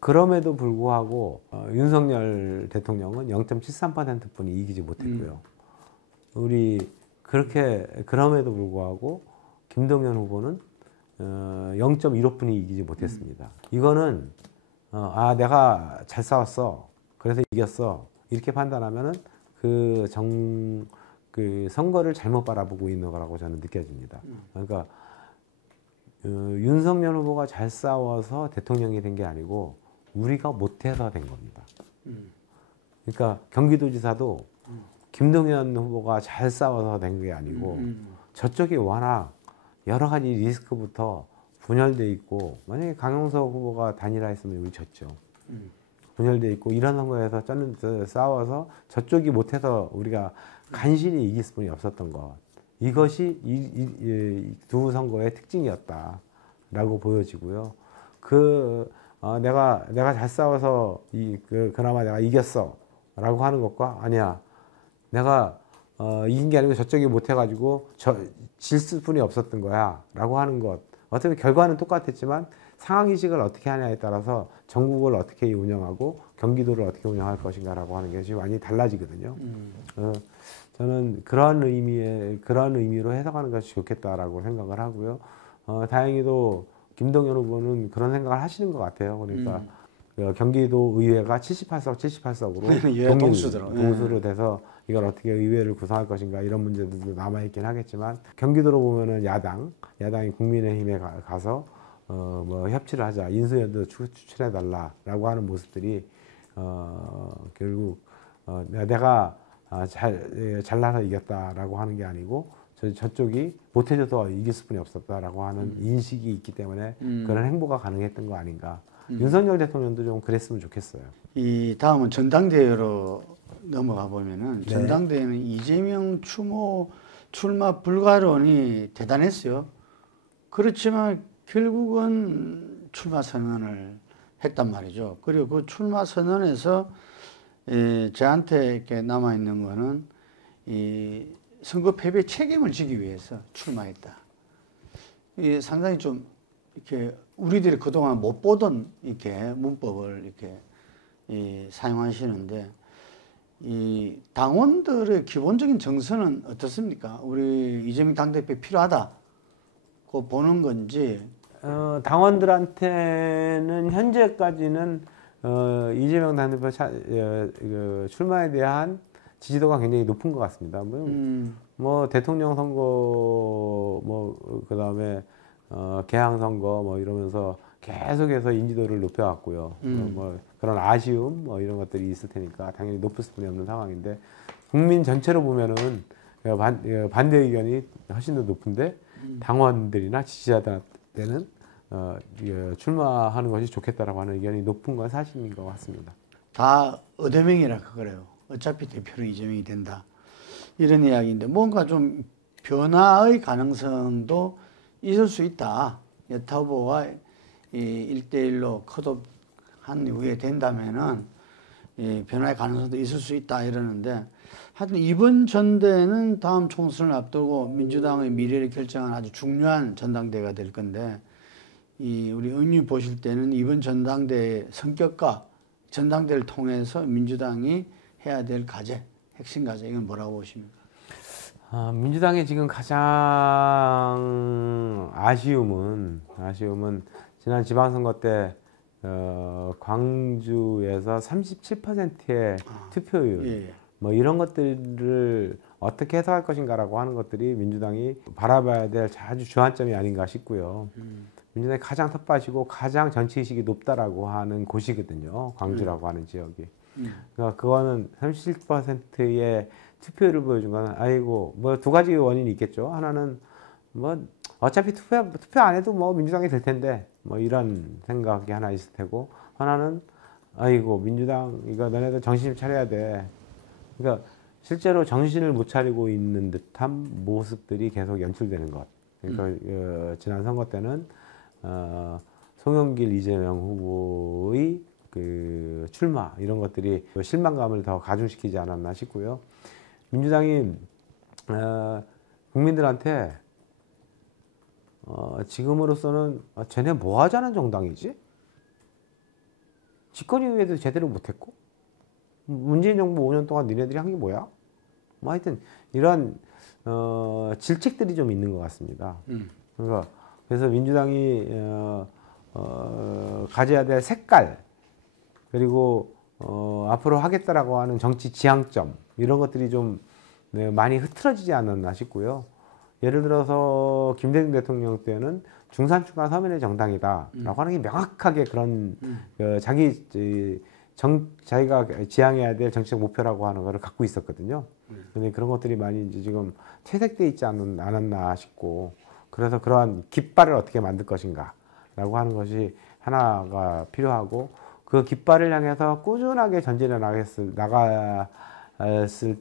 그럼에도 불구하고 윤석열 대통령은 0.73%뿐이 이기지 못했고요. 우리 그렇게 그럼에도 불구하고 김동연 후보는 0.15뿐이 이기지 못했습니다. 이거는 내가 잘 싸웠어. 그래서 이겼어. 이렇게 판단하면은 그 선거를 잘못 바라보고 있는 거라고 저는 느껴집니다. 그러니까 윤석열 후보가 잘 싸워서 대통령이 된 게 아니고 우리가 못해서 된 겁니다. 그러니까 경기도지사도 김동연 후보가 잘 싸워서 된 게 아니고 저쪽이 워낙 여러 가지 리스크부터 분열돼 있고, 만약에 강용석 후보가 단일화했으면 우리 졌죠. 분열돼 있고 이런 선거에서 싸워서 저쪽이 못해서 우리가 간신히 이길 수뿐이 없었던 것. 이것이 이 두 선거의 특징이었다라고 보여지고요. 내가 잘 싸워서 그나마 내가 이겼어라고 하는 것과 아니야, 내가 이긴 게 아니고 저쪽이 못해가지고 질 수뿐이 없었던 거야라고 하는 것. 어차피 결과는 똑같았지만 상황인식을 어떻게 하냐에 따라서 전국을 어떻게 운영하고 경기도를 어떻게 운영할 것인가라고 하는 것이 많이 달라지거든요. 저는 그런 의미로 해석하는 것이 좋겠다라고 생각을 하고요. 다행히도 김동연 후보는 그런 생각을 하시는 것 같아요. 그러니까 경기도 의회가 78석으로 동수로 돼서 이걸 어떻게 의회를 구성할 것인가 이런 문제들도 남아있긴 하겠지만, 경기도로 보면은 야당이 국민의힘에 가서 뭐 협치를 하자, 인수위원도 추천해달라라고 하는 모습들이 결국 내가 잘나서 이겼다라고 하는 게 아니고 저쪽이 못해줘서 이길 수뿐이 없었다라고 하는 인식이 있기 때문에 그런 행보가 가능했던 거 아닌가. 윤석열 대통령도 좀 그랬으면 좋겠어요. 이 다음은 전당대회로 넘어가 보면은, 네. 전당대회는 이재명 출마 불가론이 대단했어요. 그렇지만 결국은 출마 선언을 했단 말이죠. 그리고 그 출마 선언에서 저한테 이렇게 남아 있는 거는 이 선거 패배 책임을 지기 위해서 출마했다. 이 상당히 좀 이렇게 우리들이 그동안 못 보던 이렇게 문법을 이렇게 사용하시는데, 이 당원들의 기본적인 정서는 어떻습니까? 우리 이재명 당대표 필요하다고 보는 건지. 당원들한테는 현재까지는 이재명 당대표 출마에 대한 지지도가 굉장히 높은 것 같습니다. 뭐 대통령 선거, 뭐 그다음에 개항 선거 뭐 이러면서 계속해서 인지도를 높여왔고요. 뭐 그런 아쉬움 뭐 이런 것들이 있을 테니까 당연히 높을 수뿐이 없는 상황인데, 국민 전체로 보면은 반대 의견이 훨씬 더 높은데 당원들이나 지지자들한테는 출마하는 것이 좋겠다라고 하는 의견이 높은 건 사실인 것 같습니다. 다 의대명이라 그래요. 어차피 대표는 이재명이 된다, 이런 이야기인데, 뭔가 좀 변화의 가능성도 있을 수 있다. 여타 후보와 이 1대1로 컷오프한 이후에 된다면은 변화의 가능성도 있을 수 있다 이러는데, 하여튼 이번 전대는 다음 총선을 앞두고 민주당의 미래를 결정하는 아주 중요한 전당대회가 될 건데, 우리 의원님 보실 때는 이번 전당대회 성격과 전당대회를 통해서 민주당이 해야 될 과제, 핵심 과제, 이건 뭐라고 보십니까? 민주당의 지금 가장 아쉬움은 지난 지방선거 때 광주에서 37%의 투표율, 뭐 이런 것들을 어떻게 해석할 것인가라고 하는 것들이 민주당이 바라봐야 될 아주 주안점이 아닌가 싶고요. 민주당이 가장 텃밭이고 가장 정치의식이 높다라고 하는 곳이거든요. 광주라고 하는 지역이. 그러니까 그거는 37%의 투표율을 보여준 건, 아이고, 뭐 두 가지 원인이 있겠죠. 하나는 뭐 어차피 투표 안 해도 뭐 민주당이 될 텐데, 뭐 이런 생각이 하나 있을 테고, 하나는 아이고 민주당 이거 너네들 정신 좀 차려야 돼. 그러니까 실제로 정신을 못 차리고 있는 듯한 모습들이 계속 연출되는 것. 그러니까 지난 선거 때는 송영길, 이재명 후보의 그 출마 이런 것들이 실망감을 더 가중시키지 않았나 싶고요. 민주당이 국민들한테 지금으로서는 쟤네 뭐 하자는 정당이지? 집권 이후에도 제대로 못했고 문재인 정부 5년 동안 니네들이 한 게 뭐야? 뭐 하여튼 이런 질책들이 좀 있는 것 같습니다. 그래서 민주당이 가져야 될 색깔 그리고 앞으로 하겠다라고 하는 정치 지향점 이런 것들이 좀 많이 흐트러지지 않았나 싶고요. 예를 들어서 김대중 대통령 때는 중산층과 서민의 정당이다라고 하는 게 명확하게 그런 자기가 지향해야 될 정치적 목표라고 하는 것을 갖고 있었거든요. 근데 그런 것들이 많이 이제 지금 퇴색돼 있지 않았나 싶고 그래서 그러한 깃발을 어떻게 만들 것인가라고 하는 것이 하나가 필요하고 그 깃발을 향해서 꾸준하게 전진해 나갔을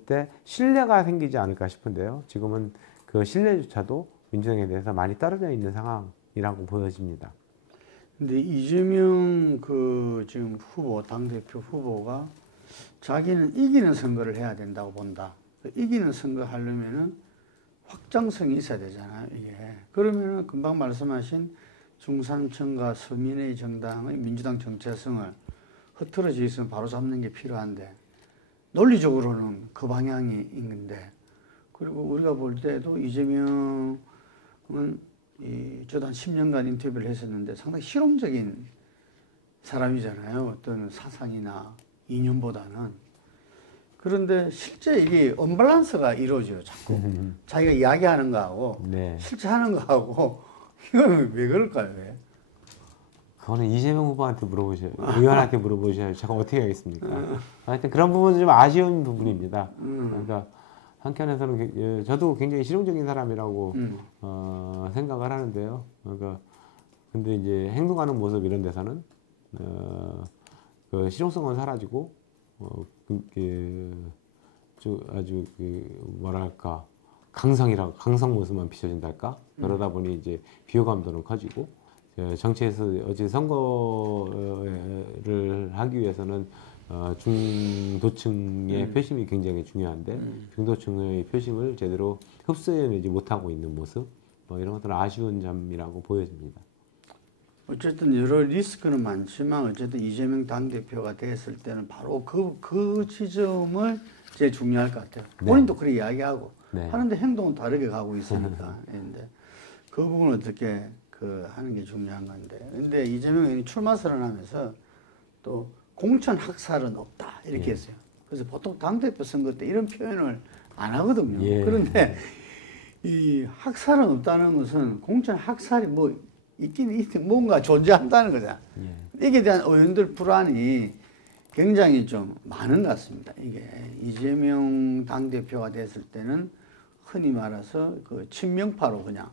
때 신뢰가 생기지 않을까 싶은데요. 지금은 그 신뢰조차도 민주당에 대해서 많이 떨어져 있는 상황이라고 보여집니다. 근데 이재명 지금 후보, 당대표 후보가 자기는 이기는 선거를 해야 된다고 본다. 이기는 선거 하려면은 확장성이 있어야 되잖아요, 이게. 그러면은 금방 말씀하신 중산층과 서민의 정당의 민주당 정체성을 흐트러져 있으면 바로 잡는 게 필요한데, 논리적으로는 그 방향이 있는데, 그리고 우리가 볼 때도 이재명은 저도 한 10년간 인터뷰를 했었는데 상당히 실용적인 사람이잖아요. 어떤 사상이나 이념보다는. 그런데 실제 이게 언밸런스가 이루어져요. 자꾸 자기가 이야기하는 거하고 네. 실제 하는 거하고 이건 왜 그럴까요? 왜? 그거는 이재명 후보한테 물어보셔야, 의원한테 물어보셔야지 제가 어떻게 하겠습니까? 하여튼 그런 부분은 좀 아쉬운 부분입니다. 그러니까 한켠에서는 저도 굉장히 실용적인 사람이라고 생각을 하는데요. 그러니까 근데 이제 행동하는 모습 이런 데서는 그 실용성은 사라지고 아주 뭐랄까 강성 모습만 비춰진달까 그러다 보니 이제 비호감도는 커지고 정치에서 어제 선거를 하기 위해서는 중도층의 표심이 굉장히 중요한데 중도층의 표심을 제대로 흡수해내지 못하고 있는 모습 뭐 이런 것들은 아쉬운 점이라고 보여집니다. 어쨌든 여러 리스크는 많지만 어쨌든 이재명 당대표가 됐을 때는 바로 그 지점을 제일 중요할 것 같아요. 네. 본인도 그렇게 이야기하고 네. 하는데 행동은 다르게 가고 있으니까. 근데 그 부분을 어떻게 하는 게 중요한 건데. 근데 이재명 의원이 출마 선언하면서 또 공천 학살은 없다 이렇게 했어요. 그래서 보통 당대표 선거 때 이런 표현을 안 하거든요. 예. 그런데 이 학살은 없다는 것은 공천 학살이 뭐 있긴 뭔가 존재한다는 거잖아. 예. 이게 대한 의원들 불안이 굉장히 좀 많은 것 같습니다. 이게 이재명 당대표가 됐을 때는 흔히 말해서 그 친명파로 그냥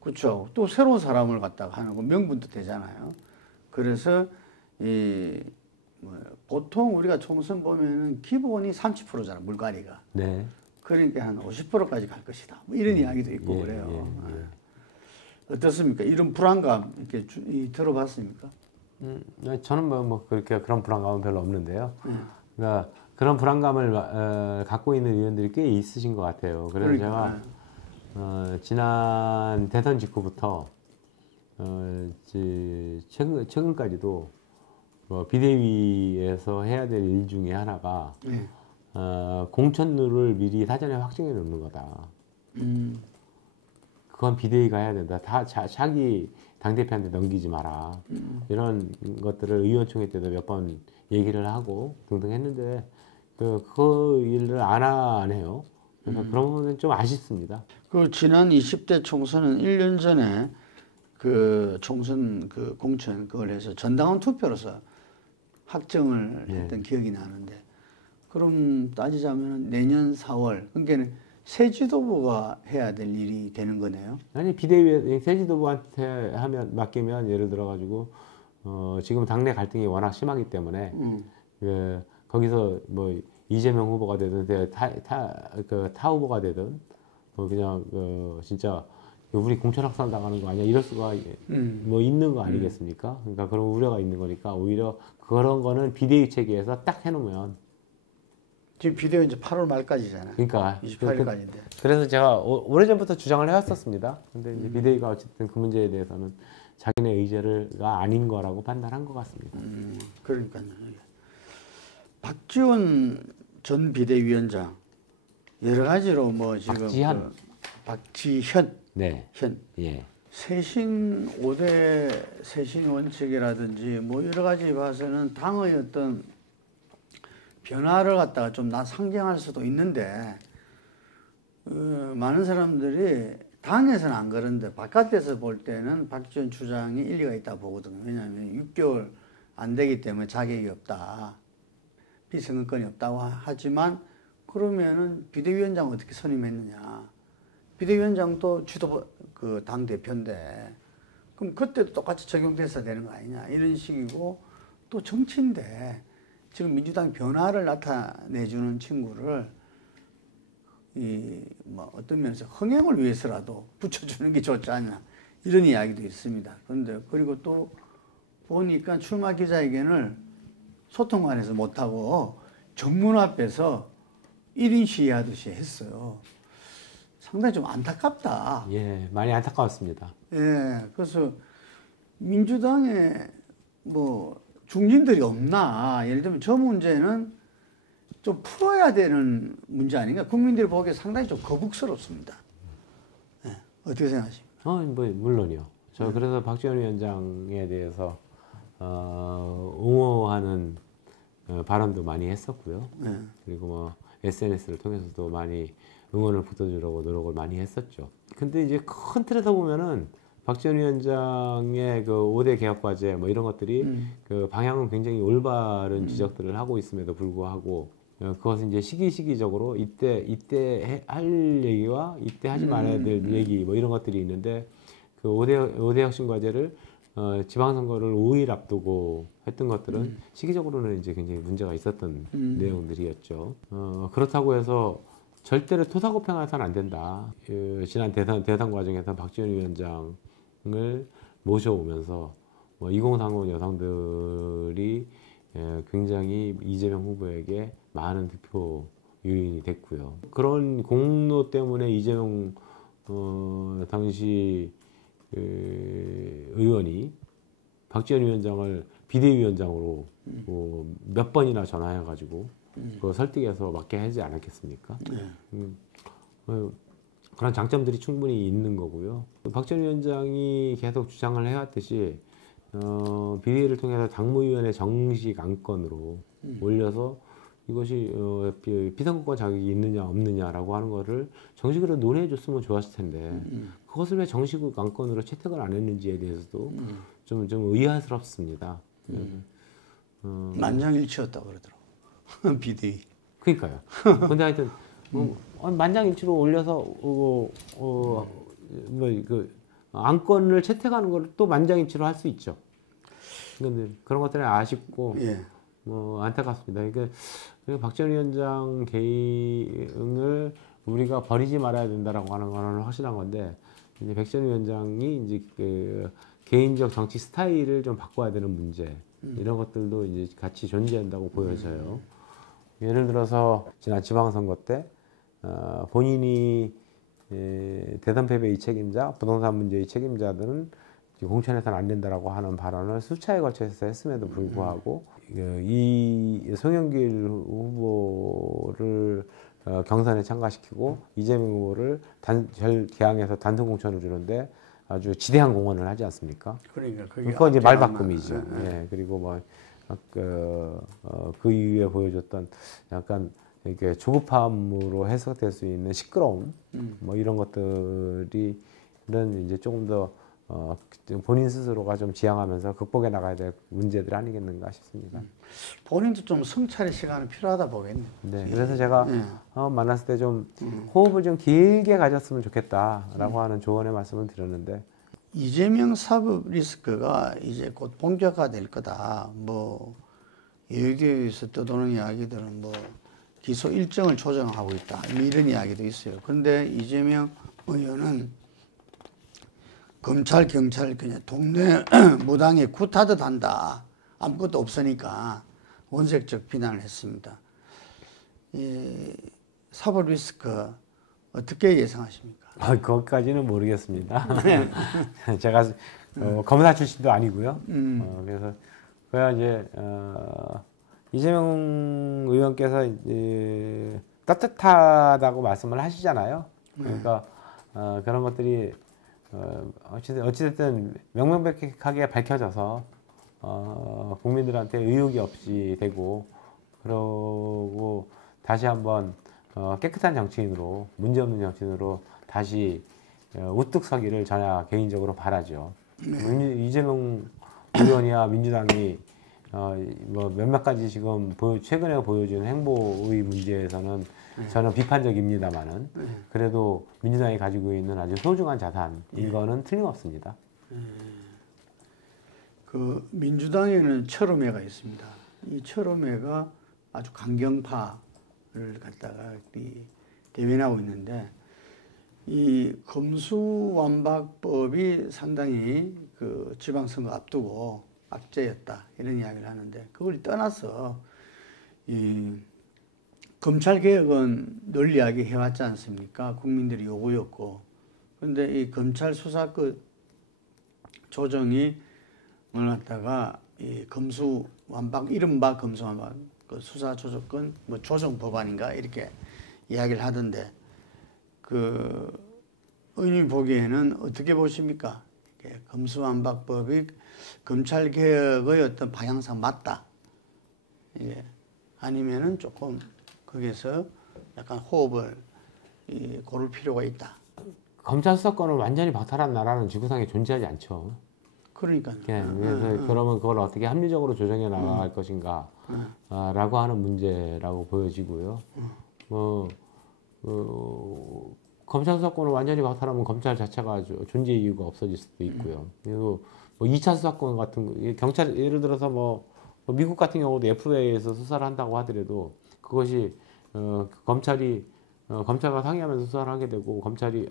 그렇죠. 또 새로운 사람을 갖다가 하는 거 명분도 되잖아요. 그래서 보통 우리가 총선 보면은 기본이 30%잖아 물갈이가. 네. 그러니까 한 50%까지 갈 것이다. 뭐 이런 이야기도 있고 그래요. 어떻습니까? 이런 불안감 이렇게 들어봤습니까? 저는 뭐 그렇게 그런 불안감은 별로 없는데요. 그러니까 그런 불안감을 갖고 있는 의원들이 꽤 있으신 것 같아요. 그래서 제가 지난 대선 직후부터 최근까지도 비대위에서 해야 될 일 중에 하나가 공천룰을 미리 사전에 확정해 놓는 거다. 그건 비대위가 해야 된다. 다 자기 당대표한테 넘기지 마라. 이런 것들을 의원총회 때도 몇 번 얘기를 하고 등등 했는데 그 일을 안 해요. 그래서 그런 부분은 좀 아쉽습니다. 그 지난 20대 총선은 1년 전에 그 총선 그 공천 그걸 해서 전당원 투표로서 확정을 했던 기억이 나는데 그럼 따지자면 내년 4월 그러니까 새 지도부가 해야 될 일이 되는 거네요. 아니 비대위에 새 지도부한테 맡기면 예를 들어 가지고 지금 당내 갈등이 워낙 심하기 때문에 거기서 뭐 이재명 후보가 되든 타 후보가 되든 뭐 그냥 진짜 우리 공천학살 당하는 거 아니야? 이럴 수가 뭐 있는 거 아니겠습니까? 그러니까 그런 우려가 있는 거니까 오히려 그런 거는 비대위 체계에서 딱 해놓으면 지금 비대위 이제 8월 말까지잖아요. 그러니까 28일까지인데. 그래서 제가 오래전부터 주장을 해왔었습니다. 근데 이제 비대위가 어쨌든 그 문제에 대해서는 자기네 의제가 아닌 거라고 판단한 것 같습니다. 그러니까요. 박지원 전 비대위원장 여러 가지로 뭐 지금 박지현 네. 현 예. 쇄신 5대 쇄신 원칙이라든지 뭐 여러 가지 봐서는 당의 어떤 변화를 갖다가 좀 상징할 수도 있는데 많은 사람들이 당에서는 안 그런데 바깥에서 볼 때는 박지원 주장이 일리가 있다 보거든요. 왜냐하면 6개월 안 되기 때문에 자격이 없다. 비선거권이 없다고 하지만 그러면은 비대위원장 어떻게 선임했느냐. 비대위원장도 주도 그 당 대표인데 그럼 그때도 똑같이 적용돼서 되는 거 아니냐 이런 식이고 또 정치인데 지금 민주당 변화를 나타내주는 친구를 이 뭐 어떤 면에서 흥행을 위해서라도 붙여주는 게 좋지 않냐 이런 이야기도 있습니다. 그런데 그리고 또 보니까 출마 기자회견을 소통관에서 못하고 정문 앞에서 1인 시위하듯이 했어요. 상당히 좀 안타깝다. 예, 많이 안타까웠습니다. 예, 그래서 민주당에 뭐 중진들이 없나. 예를 들면 저 문제는 좀 풀어야 되는 문제 아닌가. 국민들이 보기에 상당히 좀 거북스럽습니다. 예, 어떻게 생각하십니까? 뭐 물론이요. 저 그래서 박지원 위원장에 대해서 옹호하는 발언도 많이 했었고요. 그리고 뭐 SNS를 통해서도 많이 응원을 붙여주려고 노력을 많이 했었죠. 근데 이제 큰 틀에서 보면은 박지원 위원장의 그 5대 개혁 과제 뭐 이런 것들이 그 방향은 굉장히 올바른 지적들을 하고 있음에도 불구하고 그것은 이제 시기적으로 이때 할 얘기와 이때 하지 말아야 될 얘기 뭐 이런 것들이 있는데 그 5대 혁신 과제를 지방선거를 5일 앞두고 했던 것들은 시기적으로는 이제 굉장히 문제가 있었던 내용들이었죠. 그렇다고 해서 절대로 토사구팽해서는 안 된다. 지난 대선 과정에서 박지원 위원장을 모셔오면서 뭐 2030 여성들이 굉장히 이재명 후보에게 많은 득표 요인이 됐고요. 그런 공로 때문에 이재명 당시 의원이 박지원 위원장을 비대위원장으로 몇 번이나 전화해가지고 그 설득해서 맡게 하지 않았겠습니까? 그런 장점들이 충분히 있는 거고요. 박지원 위원장이 계속 주장을 해왔듯이 비대위를 통해서 당무위원회 정식 안건으로 올려서 이것이 비선거권 자격이 있느냐 없느냐라고 하는 거를 정식으로 논의해 줬으면 좋았을 텐데 그것을 왜 정식 안건으로 채택을 안 했는지에 대해서도 좀 의아스럽습니다. 만장일치였다고 그러더라고. 비대위. 그러니까요. 근데 하여튼 만장일치로 올려서 그 안건을 채택하는 걸 또 만장일치로 할 수 있죠. 근데 그런 것들이 아쉽고 뭐 안타깝습니다. 그러니까 박지원 위원장 개인을 우리가 버리지 말아야 된다라고 하는 거는 확실한 건데 이제 박지원 위원장이 이제 그 개인적 정치 스타일을 좀 바꿔야 되는 문제 이런 것들도 이제 같이 존재한다고 보여져요. 예를 들어서 지난 지방선거 때 본인이 대선 패배의 책임자, 부동산 문제의 책임자들은 공천해서는 안 된다라고 하는 발언을 수차에 걸쳐서 했음에도 불구하고 이 송영길 후보를 경선에 참가시키고 이재명 후보를 개항해서 단독 공천을 주는데 아주 지대한 공헌을 하지 않습니까? 그러니까 그거 이제 말바꿈이죠. 예, 그리고 뭐 그 이후에 보여줬던 약간 이렇게 조급함으로 해석될 수 있는 시끄러움, 뭐 이런 것들이 이제 조금 더 본인 스스로가 좀 지향하면서 극복해 나가야 될 문제들 아니겠는가 싶습니다. 본인도 좀 성찰의 시간이 필요하다 보겠네요. 네, 그래서 제가 만났을 때 좀 호흡을 좀 길게 가졌으면 좋겠다라고 하는 조언의 말씀을 드렸는데 이재명 사법 리스크가 이제 곧 본격화될 거다. 뭐 여기에서 떠도는 이야기들은 뭐 기소 일정을 조정하고 있다. 이런 이야기도 있어요. 그런데 이재명 의원은 검찰, 경찰 그냥 동네 무당에 굿하듯 한다. 아무것도 없으니까 원색적 비난을 했습니다. 이 사법 리스크 어떻게 예상하십니까? 거기까지는 모르겠습니다. 제가 검사 출신도 아니고요. 그래서 그야 이제 이재명 의원께서 이제 따뜻하다고 말씀을 하시잖아요. 그러니까 그런 것들이 어찌됐든 명명백백하게 밝혀져서 국민들한테 의혹이 없이 되고 그러고 다시 한번 깨끗한 정치인으로 문제없는 정치인으로 다시 우뚝 서기를 저야 개인적으로 바라죠. 이재명 의원이야 민주당이 뭐 몇몇 가지 지금 최근에 보여준 행보의 문제에서는 저는 비판적입니다만은 그래도 민주당이 가지고 있는 아주 소중한 자산인 거는 틀림없습니다. 그 민주당에는 철험회가 있습니다. 이 철험회가 아주 강경파를 갖다가 대변하고 있는데 이 검수완박법이 상당히 그 지방선거 앞두고 악재였다 이런 이야기를 하는데 그걸 떠나서 이 검찰 개혁은 늘 이야기해왔지 않습니까? 국민들이 요구였고 그런데 이 검찰 수사 그 조정이 뭘 갖다가 이 검수완박 이른바 검수완박 그 수사 조정권 뭐 조정 법안인가 이렇게 이야기를 하던데 그 의원님 보기에는 어떻게 보십니까? 검수완박법이 검찰 개혁의 어떤 방향상 맞다. 이게 아니면은 조금 거기서 약간 호흡을 고를 필요가 있다. 검찰 수사권을 완전히 박탈한 나라는 지구상에 존재하지 않죠. 그러니까요. 그래서 그러면 그걸 어떻게 합리적으로 조정해 나갈 것인가 라고 하는 문제라고 보여지고요. 검찰 수사권을 완전히 박탈하면 검찰 자체가 존재 이유가 없어질 수도 있고요. 그리고 뭐 2차 수사권 같은 거, 경찰 예를 들어서 뭐 미국 같은 경우도 FBI에서 수사를 한다고 하더라도 그것이 검찰과 상의하면서 수사를 하게 되고 검찰이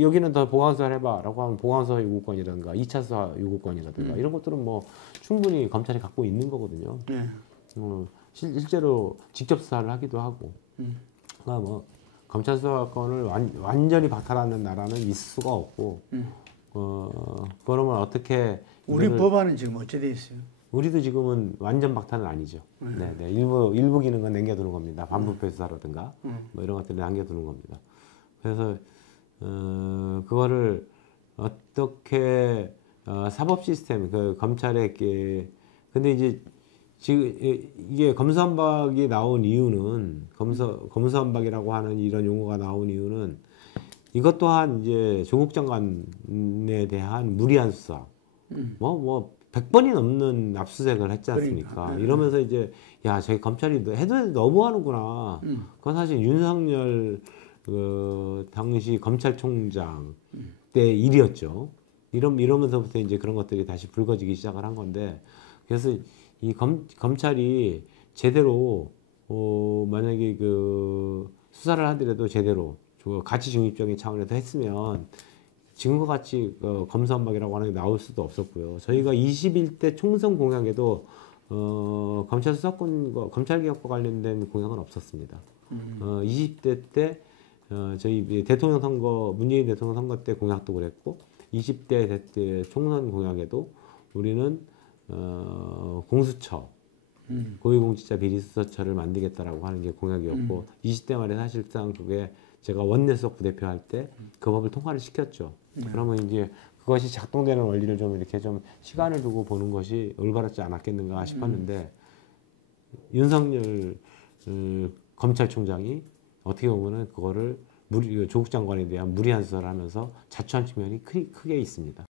여기는 더 보강수사를 해봐라고 하면 보강수사 요구권이라든가 2차 수사 요구권이라든가 이런 것들은 뭐 충분히 검찰이 갖고 있는 거거든요. 실제로 직접 수사를 하기도 하고. 그러니까 뭐 검찰 수사권을 완전히 박탈하는 나라는 있을 수가 없고. 그러면 어떻게 우리 법안은 지금 어찌 돼 있어요? 우리도 지금은 완전 박탈은 아니죠. 네. 일부 기능은 남겨두는 겁니다. 반부패 수사라든가 뭐 이런 것들을 남겨두는 겁니다. 그래서 그거를 어떻게 사법 시스템 그 검찰의 근데 이제 지금 이게 검수완박이 나온 이유는 검수완박이라고 하는 이런 용어가 나온 이유는 이것 또한 이제 조국 장관에 대한 무리한 수사 뭐 100번이 넘는 압수수색을 했지 않습니까? 그러니까. 이러면서 이제 야 저희 검찰이 해도 너무하는구나. 그건 사실 윤석열 당시 검찰총장 때 일이었죠. 이러면서부터 이제 그런 것들이 다시 불거지기 시작을 한 건데 그래서 이 검찰이 제대로 만약에 그 수사를 하더라도 제대로 가치 중립적인 차원에서 했으면 지금과 같이 검수완박이라고 하는 게 나올 수도 없었고요. 저희가 21대 총선 공약에도 검찰 수사권, 검찰 개혁과 관련된 공약은 없었습니다. 20대 때 저희 대통령 선거, 문재인 대통령 선거 때 공약도 그랬고 20대 총선 공약에도 우리는 공수처, 고위공직자 비리수사처를 만들겠다라고 하는 게 공약이었고 20대 말에 사실상 그게 제가 원내수석 부대표 할 때 그 법을 통과를 시켰죠. 그러면 이제 그것이 작동되는 원리를 좀 이렇게 좀 시간을 두고 보는 것이 올바르지 않았겠는가 싶었는데 윤석열 검찰총장이 어떻게 보면은 그거를 조국 장관에 대한 무리한 수사를 하면서 자초한 측면이 크게 있습니다.